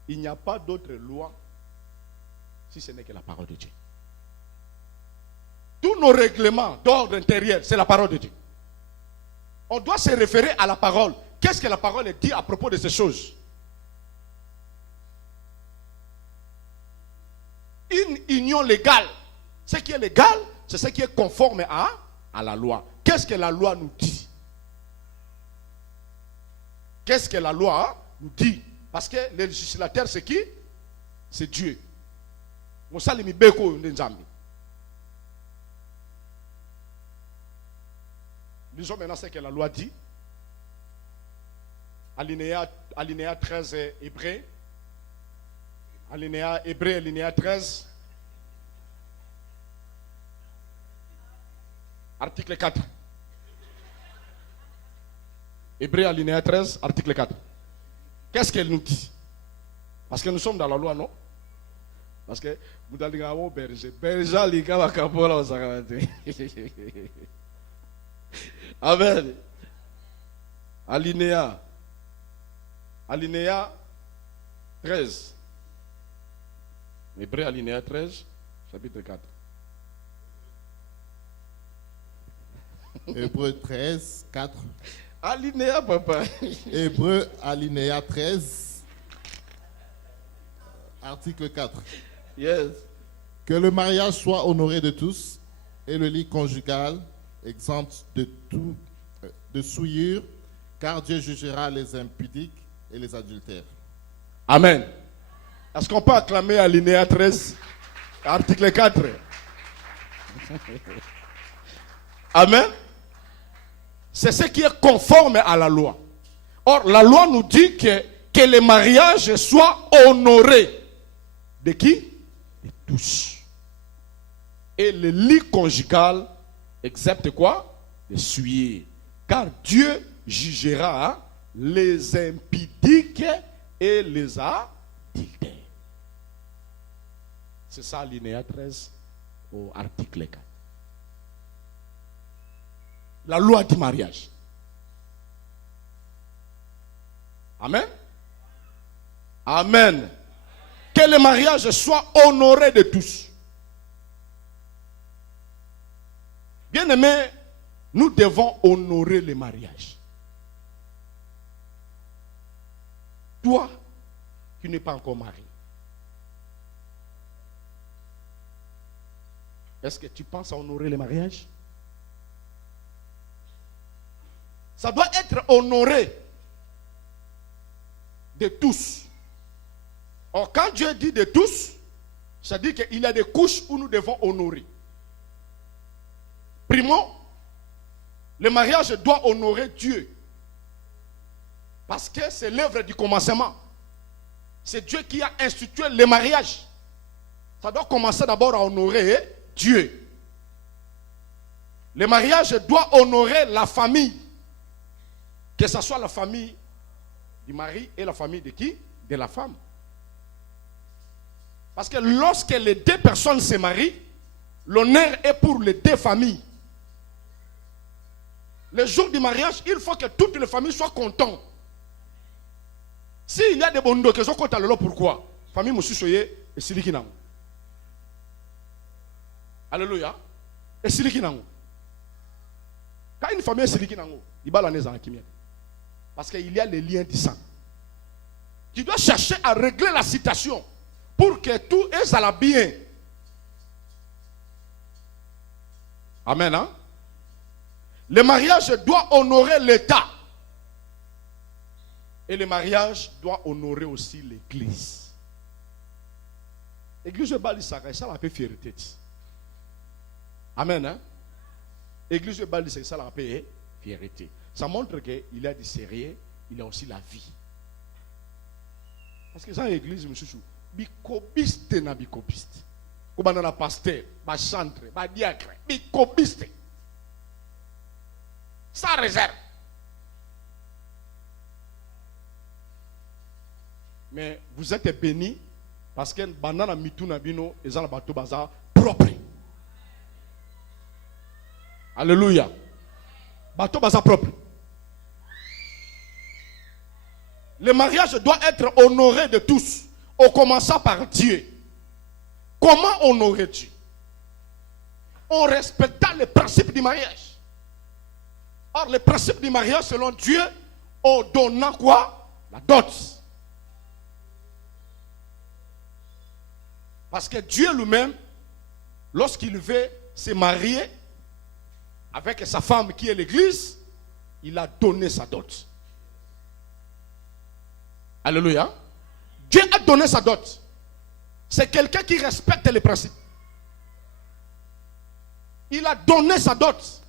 il n'y a pas d'autre loi si ce n'est que la parole de Dieu. Tous nos règlements d'ordre intérieur, c'est la parole de Dieu. On doit se référer à la parole. Qu'est-ce que la parole dit à propos de ces choses? Une union légale. Ce qui est légal, c'est ce qui est conforme à la loi. Qu'est-ce que la loi nous dit? Qu'est-ce que la loi nous dit? Parce que le législateur, c'est qui? C'est Dieu. Lisons maintenant ce que la loi dit. Alinéa 13 Hébreu. Alinéa, Hébreu, alinéa 13. Article 4. Hébreu, alinéa 13, article 4. Qu'est-ce qu'elle nous dit? Parce que nous sommes dans la loi, non? Parce que vous allez dire, berger. Berger, les gars, Amen. Alinéa 13. Hébreu, alinéa 13, chapitre 4. Hébreu 13, 4. Alinéa, papa. Hébreu, alinéa 13, article 4. Yes. Que le mariage soit honoré de tous et le lit conjugal exempt de tout de souillure, car Dieu jugera les impudiques et les adultères. Amen. Est-ce qu'on peut acclamer alinéa 13, article 4? Amen. C'est ce qui est conforme à la loi. Or, la loi nous dit que les mariages soient honorés. De qui? De tous. Et le lit conjugal, excepte quoi? De souiller. Car Dieu jugera les impudiques et les adultères. C'est ça alinéa 13 au article 4. La loi du mariage. Amen. Amen. Que le mariage soit honoré de tous. Bien-aimés, nous devons honorer le mariage. Toi, qui n'es pas encore marié, est-ce que tu penses à honorer le mariage? Ça doit être honoré de tous. Or, quand Dieu dit de tous, ça dit qu'il y a des couches où nous devons honorer. Primo, le mariage doit honorer Dieu. Parce que c'est l'œuvre du commencement. C'est Dieu qui a institué le mariage. Ça doit commencer d'abord à honorer Dieu. Le mariage doit honorer la famille. Que ce soit la famille du mari et la famille de qui? De la femme. Parce que lorsque les deux personnes se marient, l'honneur est pour les deux familles. Le jour du mariage, il faut que toutes les familles soient contentes. S'il y a des bondos qui sont contents, alors pourquoi? Famille Monsieur Soye et Silikinang. Alléluia. Et Silikinang. Quand une famille est Silikinang, il va la naître en Kimia. Parce qu'il y a les liens du sang. Tu dois chercher à régler la situation pour que tout est à la bien. Amen. Hein? Le mariage doit honorer l'État. Et le mariage doit honorer aussi l'Église. L'église de Bali Saka, ça la paix fierté. Amen. Hein? L'église de Bali Saka, ça la paix fierté. Ça montre qu'il y a du sérieux, il y a aussi la vie. Parce que dans l'église, monsieur Chou, bicobiste na bicobiste. Comme on a pasteur, ba chantre, ba diacre, bicobiste. Sans réserve. Mais vous êtes bénis parce que banana mituna bino et la bateau bazar propre. Alléluia. Bateau bazar propre. Le mariage doit être honoré de tous, en commençant par Dieu. Comment honorer Dieu? En respectant les principes du mariage. Or, les principes du mariage, selon Dieu, en donnant quoi? La dot. Parce que Dieu lui-même, lorsqu'il veut se marier avec sa femme qui est l'église, il a donné sa dot. Alléluia. Dieu a donné sa dot. C'est quelqu'un qui respecte les principes. Il a donné sa dot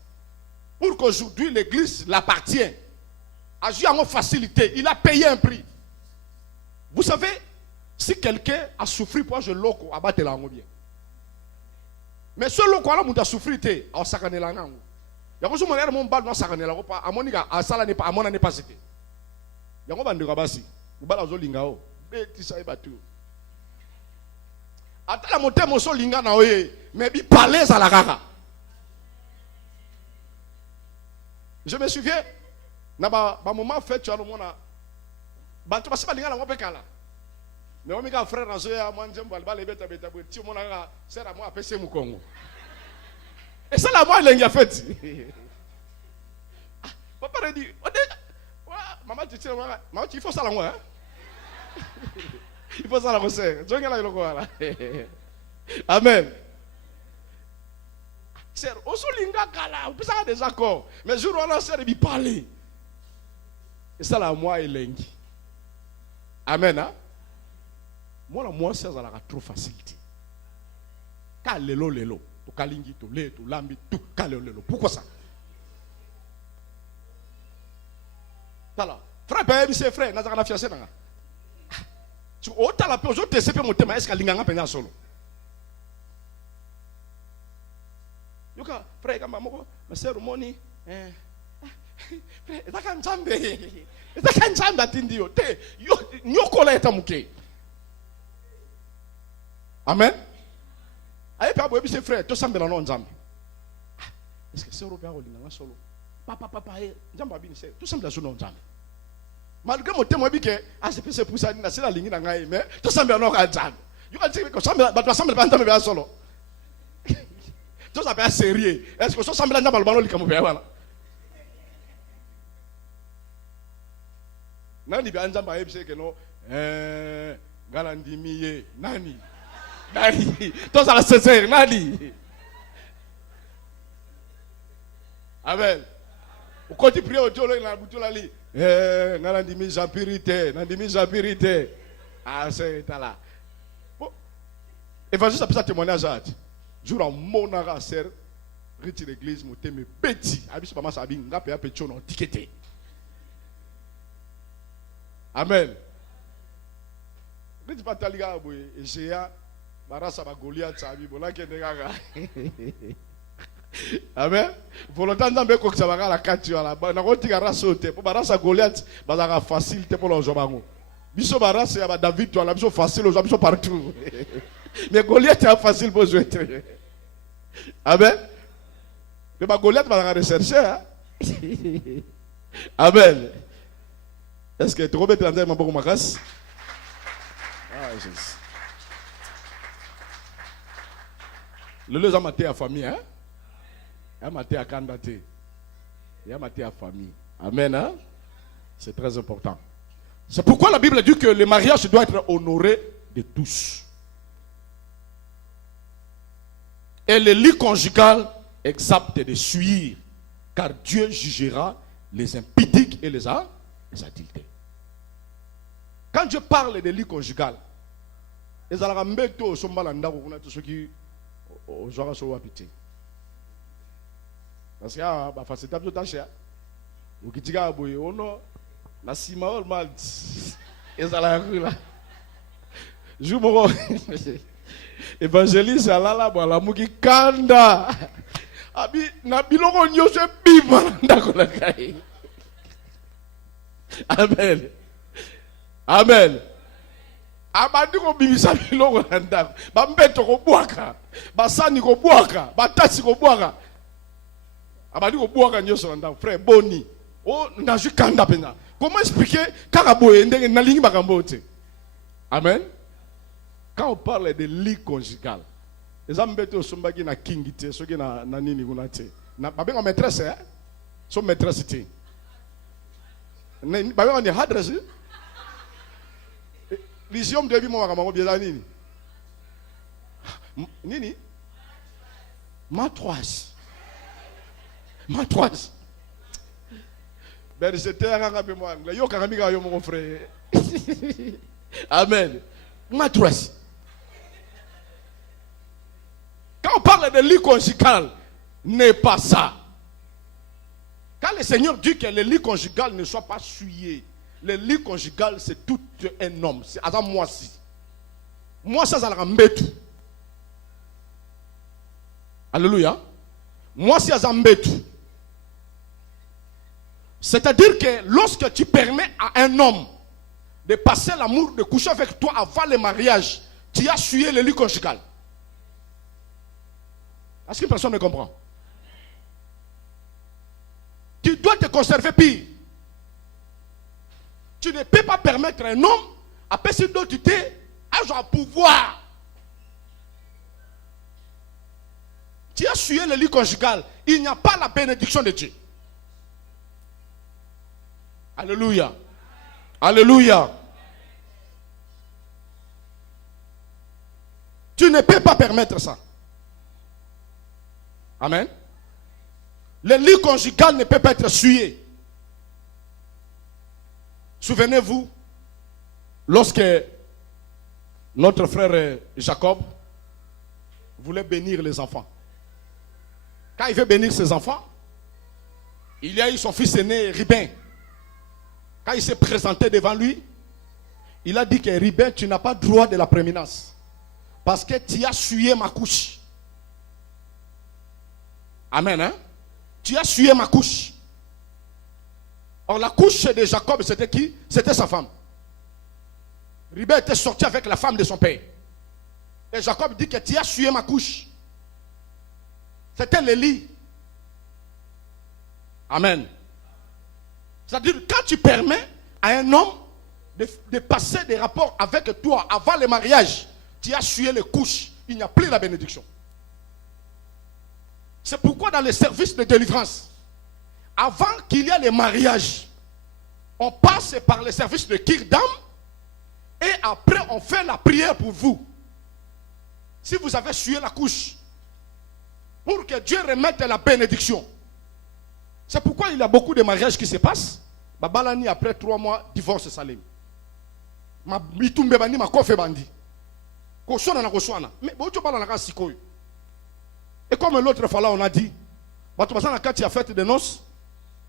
pour qu'aujourd'hui l'église l'appartienne. Agir en facilité. Il a payé un prix. Vous savez, si quelqu'un a souffert pour je loko abattre la bien. Mais ce loko là muta souffrir té a sakane la ngango. Ya ko sumana mon bal no sakane la ko pa amonika asala ne pa amona ne pas cité. Ya ko bande ka basi. Ubala zo lingao. Beti sa ibatu. Ata la monte mo so linga na oye, mais bi parler à la kaka. Je me souviens na ba moment fait tu as le mona. Bantu basi ba linga na ngope kala. Mais on m'a frère na zoya moi njemba ba le beta beta ti mona ka sera moi apese mu Congo. Et ça la moi lengi a fait. Papa dit, maman tu tire moi, maman il faut ça la moi hein. Il faut ça la recette. Jonga la loko là. Amen. C'est aussi linga kala, on peut ça des accords. Mais jour on a sert de parler. Et ça la moi elengi. Amen hein. Moi c'est ça la trop facilité. Ka lelo to kalingi to le to lambi tout ka lelo. Pourquoi ça? Tala, frère père c'est frère, na zaka na fiancé nanga. Tu ota la pose te sepe motema est-ce que linganga penya solo. Yoka frère kama moko, ma sœur moni frère, ezaka nzambe. Ezaka nzambe atindi yo te, yo nyokola eta muke. Amen. Aye pa boyebi c'est frère, to sambe na no nzambe. Est-ce que c'est européen ko linganga solo? Papa nzambe abini c'est, to sambe la solo nzambe. Malgré mon témoin que c'est pour ça que c'est la ligne dans la mais tout ça bien non nzambe. You can dire que ça ba sambe ba nzambe ba solo. Tout ça bien sérieux. Est-ce que ça sambe nzambe ba lika mo ba wana? Nani ba nzambe ayebi c'est que non galandimiye nani? Tout ça la sincère nani? Amen. Au côté prier au Dieu là na butu la li. Nandimi japirité. Ah, c'est là. Bon. Évangile, ça peut témoignage. Jour en monara, sœur, retire l'église, monte me petit. Abi pas ça abi ngapé a petit on tiqueté. Amen. Ne dis pas taliga boy, Ejea, barasa ba Goliath sabi bona kende gaga. Amen. Volontaire nzambe ko kisabaka la kati wala na kotika raso te po barasa Goliath bazaka facile te pour l'ojo bango. Biso barasa ya ba David wala biso facile ojo biso partout. Mais Goliath est facile pour jouer. Amen. Mais ba Goliath bazaka rechercher hein. Amen. Est-ce que tu remets dans un bon makas? Ah Jésus. Le les amaté à famille hein. Amaté à candidaté. Et amaté à famille. Amen. Hein? C'est très important. C'est pourquoi la Bible dit que le mariage doit être honoré de tous. Et le lit conjugal exempt de suivre. Car Dieu jugera les impudiques et les adultères. Quand Dieu parle de lit conjugal, les Alarambeto sont malanda ou ceux qui ont habité. Parce que bah facile tout tâche ou qui diga boy ono la sima ol mal ezala là jour mo évangéliste alala bala muki kanda abi na biloko nyose bima ndako la kai. Amen. Amen. Abandi ko bimisa biloko ndako ba mbeto ko bwaka ba sani ko bwaka ba tasi ko bwaka. Abadi ko bwaka nyoso ndako frère boni oh ndaji kanda pena. Comment expliquer kakaboye ndenge nalingi makambo te. Amen. Quand on parle de lit conjugal, les hommes beto sombaki na kingite soki na nini kuna te. Na babenga maîtresse hein? So maîtresse te. Na babenga ni adresse. Lisium debi mo makambo bieza nini? Nini? Matroise. Matroise. Ben c'était un peu moi. Yo karamiga yo mon frère. Amen. Matroise. Quand on parle de lit conjugal, n'est pas ça. Quand le Seigneur dit que le lit conjugal ne soit pas souillé, le lit conjugal c'est tout un homme. C'est à moi aussi. Moi, ça la mbetu. Alléluia. Moi, c'est ça mbetu. C'est-à-dire que lorsque tu permets à un homme de passer l'amour, de coucher avec toi avant le mariage, tu as sué le lit conjugal. Est-ce que personne ne comprend? Tu dois te conserver pire. Tu ne peux pas permettre à un homme à passer d'autorité à pouvoir. Tu as sué le lit conjugal. Il n'y a pas la bénédiction de Dieu. Alléluia. Alléluia. Tu ne peux pas permettre ça. Amen. Le lit conjugal ne peut pas être souillé. Souvenez-vous, lorsque notre frère Jacob voulait bénir les enfants. Quand il veut bénir ses enfants, il y a eu son fils aîné, Ribin. Quand il s'est présenté devant lui, il a dit que Ribin, tu n'as pas droit de la prééminence. Parce que tu as souillé ma couche. Amen, hein? Tu as souillé ma couche. Or, la couche de Jacob, c'était qui? C'était sa femme. Ribin était sorti avec la femme de son père. Et Jacob dit que tu as souillé ma couche. C'était le lit. Amen. C'est-à-dire, quand tu permets à un homme de passer des rapports avec toi avant le mariage, tu as souillé les couches, il n'y a plus la bénédiction. C'est pourquoi dans les services de délivrance, avant qu'il y ait le mariage, on passe par les services de Kirdam et après on fait la prière pour vous. Si vous avez souillé la couche, pour que Dieu remette la bénédiction. C'est pourquoi il y a beaucoup de mariages qui se passent. Babalani après 3 mois, divorce Salim. Ma bitumbe bandi ma kofe bandi. Koshona na koshona. Mais bon tu parles na kasikoy. Et comme l'autre fois là on a dit, batu basana kati ya fête de noces,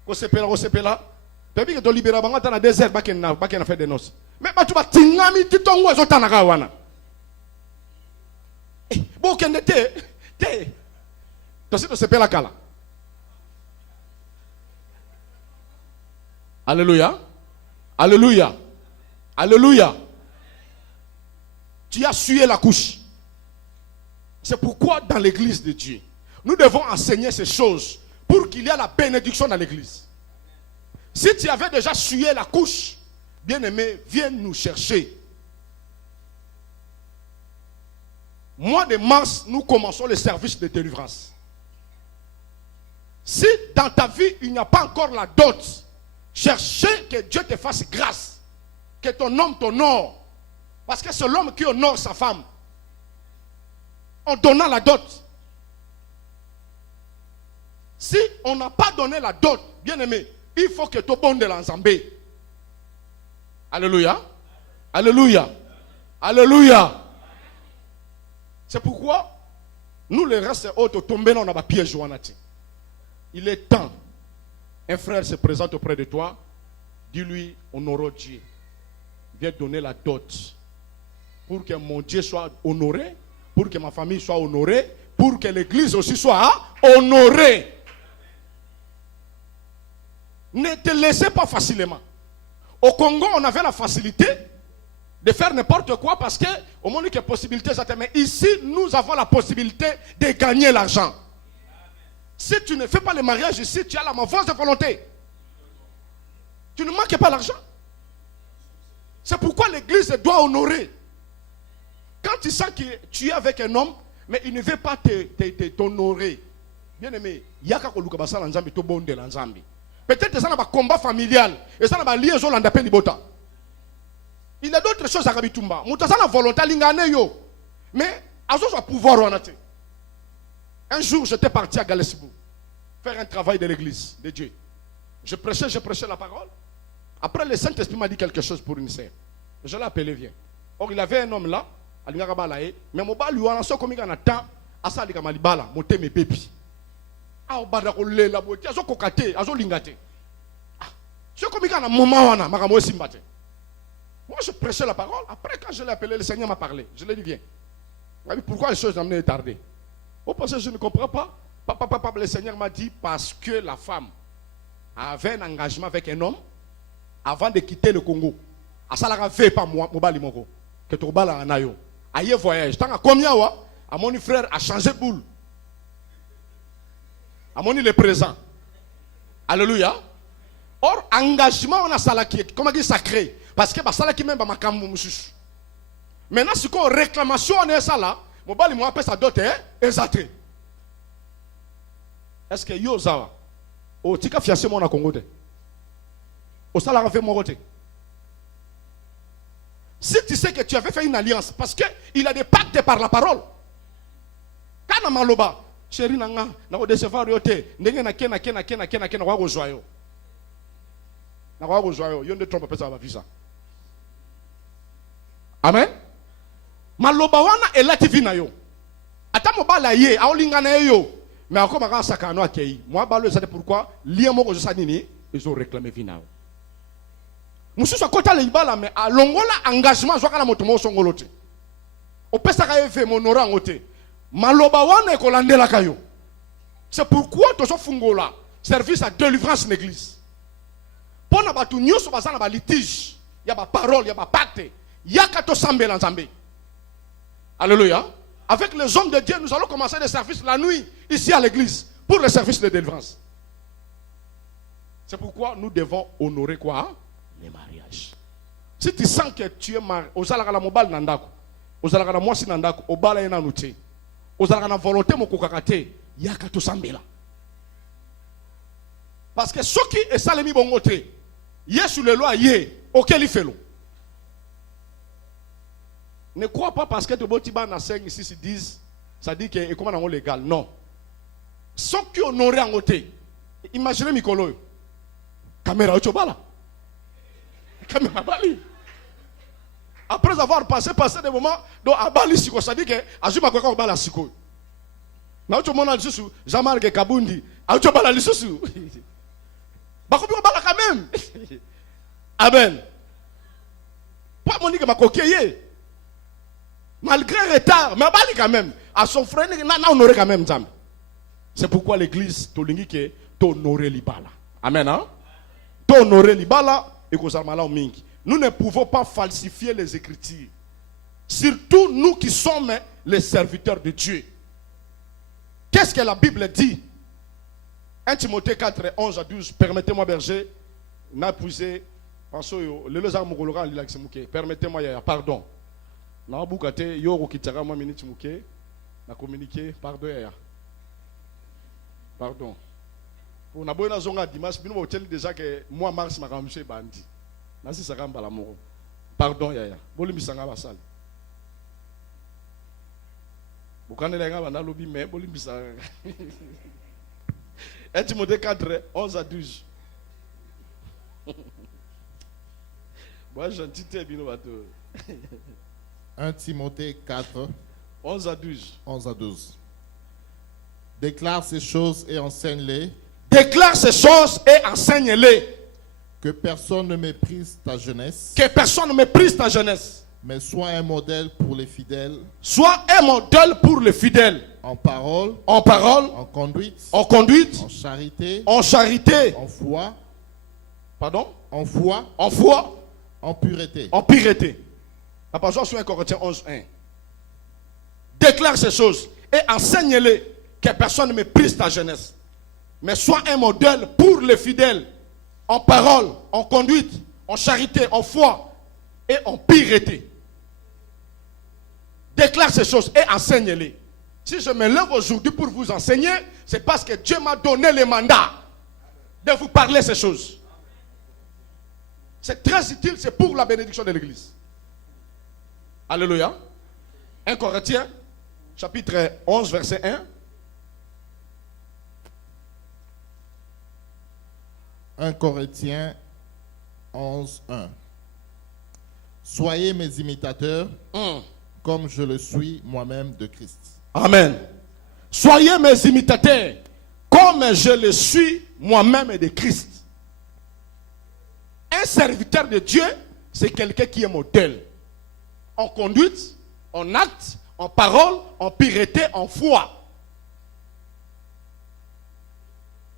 ko sepela. Depuis que to libéra banga ta na désert ba ken na fête de noces. Mais batu ba tingami titongo ezotana ka wana. Bo ken te. Tosi to sepela kala. Alléluia. Alléluia. Alléluia. Tu as souillé la couche. C'est pourquoi dans l'église de Dieu, nous devons enseigner ces choses pour qu'il y ait la bénédiction dans l'église. Si tu avais déjà souillé la couche, bien-aimé, viens nous chercher. Mois de mars, nous commençons le service de délivrance. Si dans ta vie, il n'y a pas encore la dot, cherchez que Dieu te fasse grâce. Que ton homme t'honore. Parce que c'est l'homme qui honore sa femme. En donnant la dot. Si on n'a pas donné la dot, bien aimé, il faut que tu bonnes de l'ensemble. Alléluia. Alléluia. Alléluia. C'est pourquoi nous les restes autres tombés dans la piège. Il est temps. Un frère se présente auprès de toi. Dis-lui, honore Dieu. Viens donner la dot. Pour que mon Dieu soit honoré. Pour que ma famille soit honorée. Pour que l'église aussi soit honorée. Ne te laissez pas facilement. Au Congo, on avait la facilité de faire n'importe quoi parce que au moins il y a possibilité. Mais ici, nous avons la possibilité de gagner l'argent. Si tu ne fais pas le mariage ici, tu as la mauvaise volonté. Tu ne manques pas l'argent. C'est pourquoi l'église doit honorer. Quand tu sens que tu es avec un homme, mais il ne veut pas t'honorer. Bien aimé, il y a quelqu'un qui a fait l'ensemble. Peut-être que ça n'a pas combat familial. Et ça n'a pas liaison dans le bota. Il y a d'autres choses à Rabitumba. Mouta ça n'a volonté lingane yo. Mais à ce pouvoir on a. Un jour, j'étais parti à Galesbou faire un travail de l'église de Dieu. Je prêchais la parole. Après, le Saint-Esprit m'a dit quelque chose pour une sœur. Je l'ai appelé, viens. Or, il avait un homme là, mais mon bal lui a lancé comme il a temps, à ça, il a malibala, monté mes bébés. Ah, au bada kolé la beauté, azo kokate, azo lingate. Ah, c'est comme il a un moment, on a simbate. Moi, je prêchais la parole. Après, quand je l'ai appelé, le Seigneur m'a parlé. Je lui ai dit, viens. Il m'a dit, pourquoi les choses ont amené tardé? Oh, parce que je ne comprends pas. Papa, le Seigneur m'a dit, parce que la femme avait un engagement avec un homme avant de quitter le Congo. À ça, la fait pas moi, que tu vas en ayo. Aïe voyage. Tant à combien à mon frère a changé de boule. À mon il est présent. Alléluia. Or, engagement, on a ça là qui est, comment dire, sacré. Parce que ça là qui même ma camou moussous. Maintenant, si qu'on réclamation on est ça là, mon bali moi appelle ça d'autres exact. Est-ce que yo ça o tika fiancé mon na Congo te. O ça là fait mon côté. Si tu sais que tu avais fait une alliance parce que il a des pactes par la parole. Kana maloba, chéri nanga, na ko décevoir yo te, ndenge na kena kwa ko joyo. Na kwa ko joyo, yo ne trompe pas ça va visa. Amen. Maloba wana elati vina yo. Ata mobala ye, aolinga na yo. Mais encore ma sakano akei. Moi balo ça pourquoi lien moko je sanini, ils ont réclamé vina. Musu so kota le ibala mais a longola engagement zo kala moto mo songolote. O pesa ka efe monora ngote. Maloba wana ekolandela kayo. C'est pourquoi to so fungola service à délivrance l'église. Pona batu nyoso bazana ba litige, ya ba parole, ya ba pacte. Yakato Sambé Lanzambé. Alléluia. Avec les hommes de Dieu, nous allons commencer des services la nuit, ici à l'église, pour le service de délivrance. C'est pourquoi nous devons honorer quoi? Les mariages. Si tu sens que tu es marié, aux alakana mobile nandako, aux alakana mwasi nandako, au bala ena nouté, aux alakana volonté mokokakate, Yakato Sambé là. Parce que ceux qui est salemi bongote, yé sur le loi yé, auquel il fait l'eau. Ne crois pas parce que tu as na 5 6 10 ça dit que comment on légal non. Ceux qui honorent en côté. Imaginez Mikolo. Caméra au chobala. Caméra bali. Après avoir passé des moments donc à bali siko ça dit que azuma kwa bala siko. Na ucho mona lisusu Jean-Marc Kabundi, a ucho bala lisusu. Ba ko bala quand même. Amen. Pas monique ma kokeye. Malgré retard, mais bali quand même. À son frère, on aurait quand même. C'est pourquoi l'église, tu honorer l'ibala. Amen. Hein? Tu honorer l'ibala et que nous ne pouvons pas falsifier les écritures. Surtout nous qui sommes les serviteurs de Dieu. Qu'est-ce que la Bible dit? 1 Timothée 4, 11 à 12. Permettez-moi, berger, permettez-moi, pardon. Na bukate yoro kitara moi minute muke na communiquer pardon ya. Pardon. Pour na boina zonga dimanche bino hotel déjà que moi mars makamche bandi. Na si sakamba la moro. Pardon ya. Boli misanga basali. Bukane lenga bana lobi mais boli misanga. 1 Timothée 4 11 à 12. Moi gentilité bino bato. 1 Timothée 4, 11 à 12. 11 à 12. Déclare ces choses et enseigne-les. Déclare ces choses et enseigne-les. Que personne ne méprise ta jeunesse. Que personne ne méprise ta jeunesse. Mais sois un modèle pour les fidèles. Sois un modèle pour les fidèles. En parole. En parole. En conduite. En conduite. En charité. En charité. En foi. Pardon? En foi. En foi. En pureté. En pureté. La parole sur 1 Corinthiens 11, 1. Déclare ces choses et enseigne-les que personne ne méprise ta jeunesse. Mais sois un modèle pour les fidèles. En parole, en conduite, en charité, en foi et en pureté. Déclare ces choses et enseigne-les. Si je me lève aujourd'hui pour vous enseigner, c'est parce que Dieu m'a donné le mandat de vous parler ces choses. C'est très utile, c'est pour la bénédiction de l'Église. Alléluia. 1 Corinthiens, chapitre 11, verset 1. 1 Corinthiens 11, 1. Soyez mes imitateurs, comme je le suis moi-même de Christ. Amen. Soyez mes imitateurs, comme je le suis moi-même de Christ. Un serviteur de Dieu, c'est quelqu'un qui est modèle. En conduite, en acte, en parole, en piété, en foi.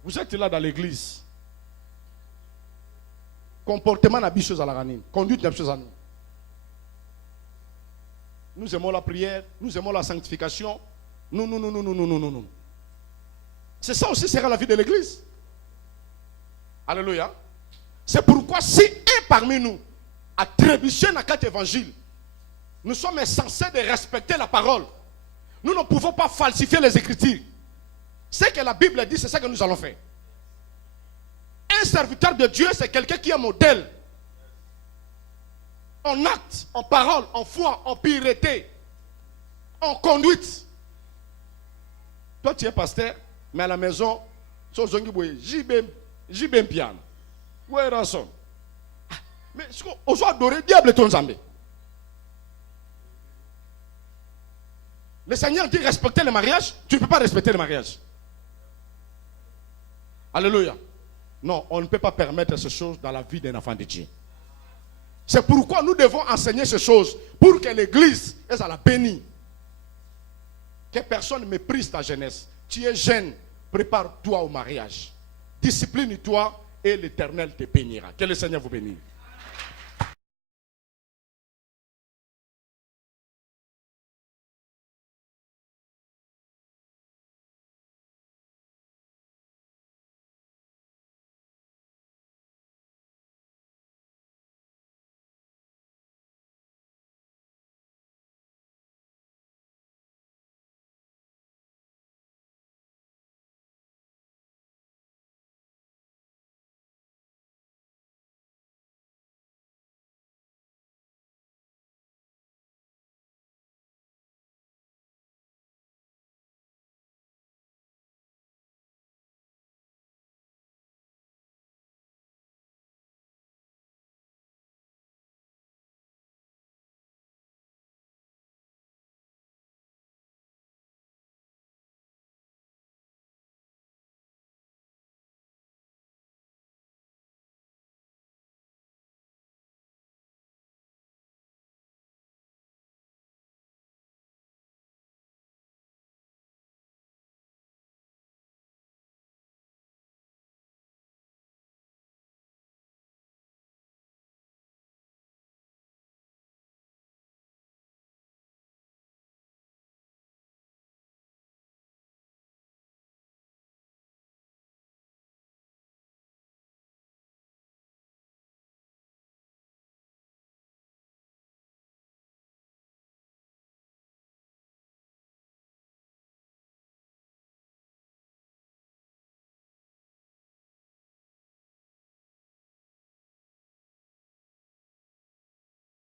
Vous êtes là dans l'église. Comportement n'a pas chose à la ranine. Conduite n'a pas chose à nous. Nous aimons la prière, nous aimons la sanctification. Non. C'est ça aussi sera la vie de l'église. Alléluia. C'est pourquoi si un parmi nous a trébuché dans quatre évangiles, nous sommes censés de respecter la parole. Nous ne pouvons pas falsifier les Écritures. Ce que la Bible dit, c'est ça que nous allons faire. Un serviteur de Dieu, c'est quelqu'un qui est modèle. En acte, en parole, en foi, en piété, en conduite. Toi, tu es pasteur, mais à la maison, j'y bien piano. Où est rançon? Mais aujourd'hui, adorer diable ton zambé. Le Seigneur dit respecter le mariage, tu ne peux pas respecter le mariage. Alléluia. Non, on ne peut pas permettre ces choses dans la vie d'un enfant de Dieu. C'est pourquoi nous devons enseigner ces choses pour que l'église est à la bénie. Que personne ne méprise ta jeunesse. Tu es jeune, prépare-toi au mariage. Discipline-toi et l'Éternel te bénira. Que le Seigneur vous bénisse.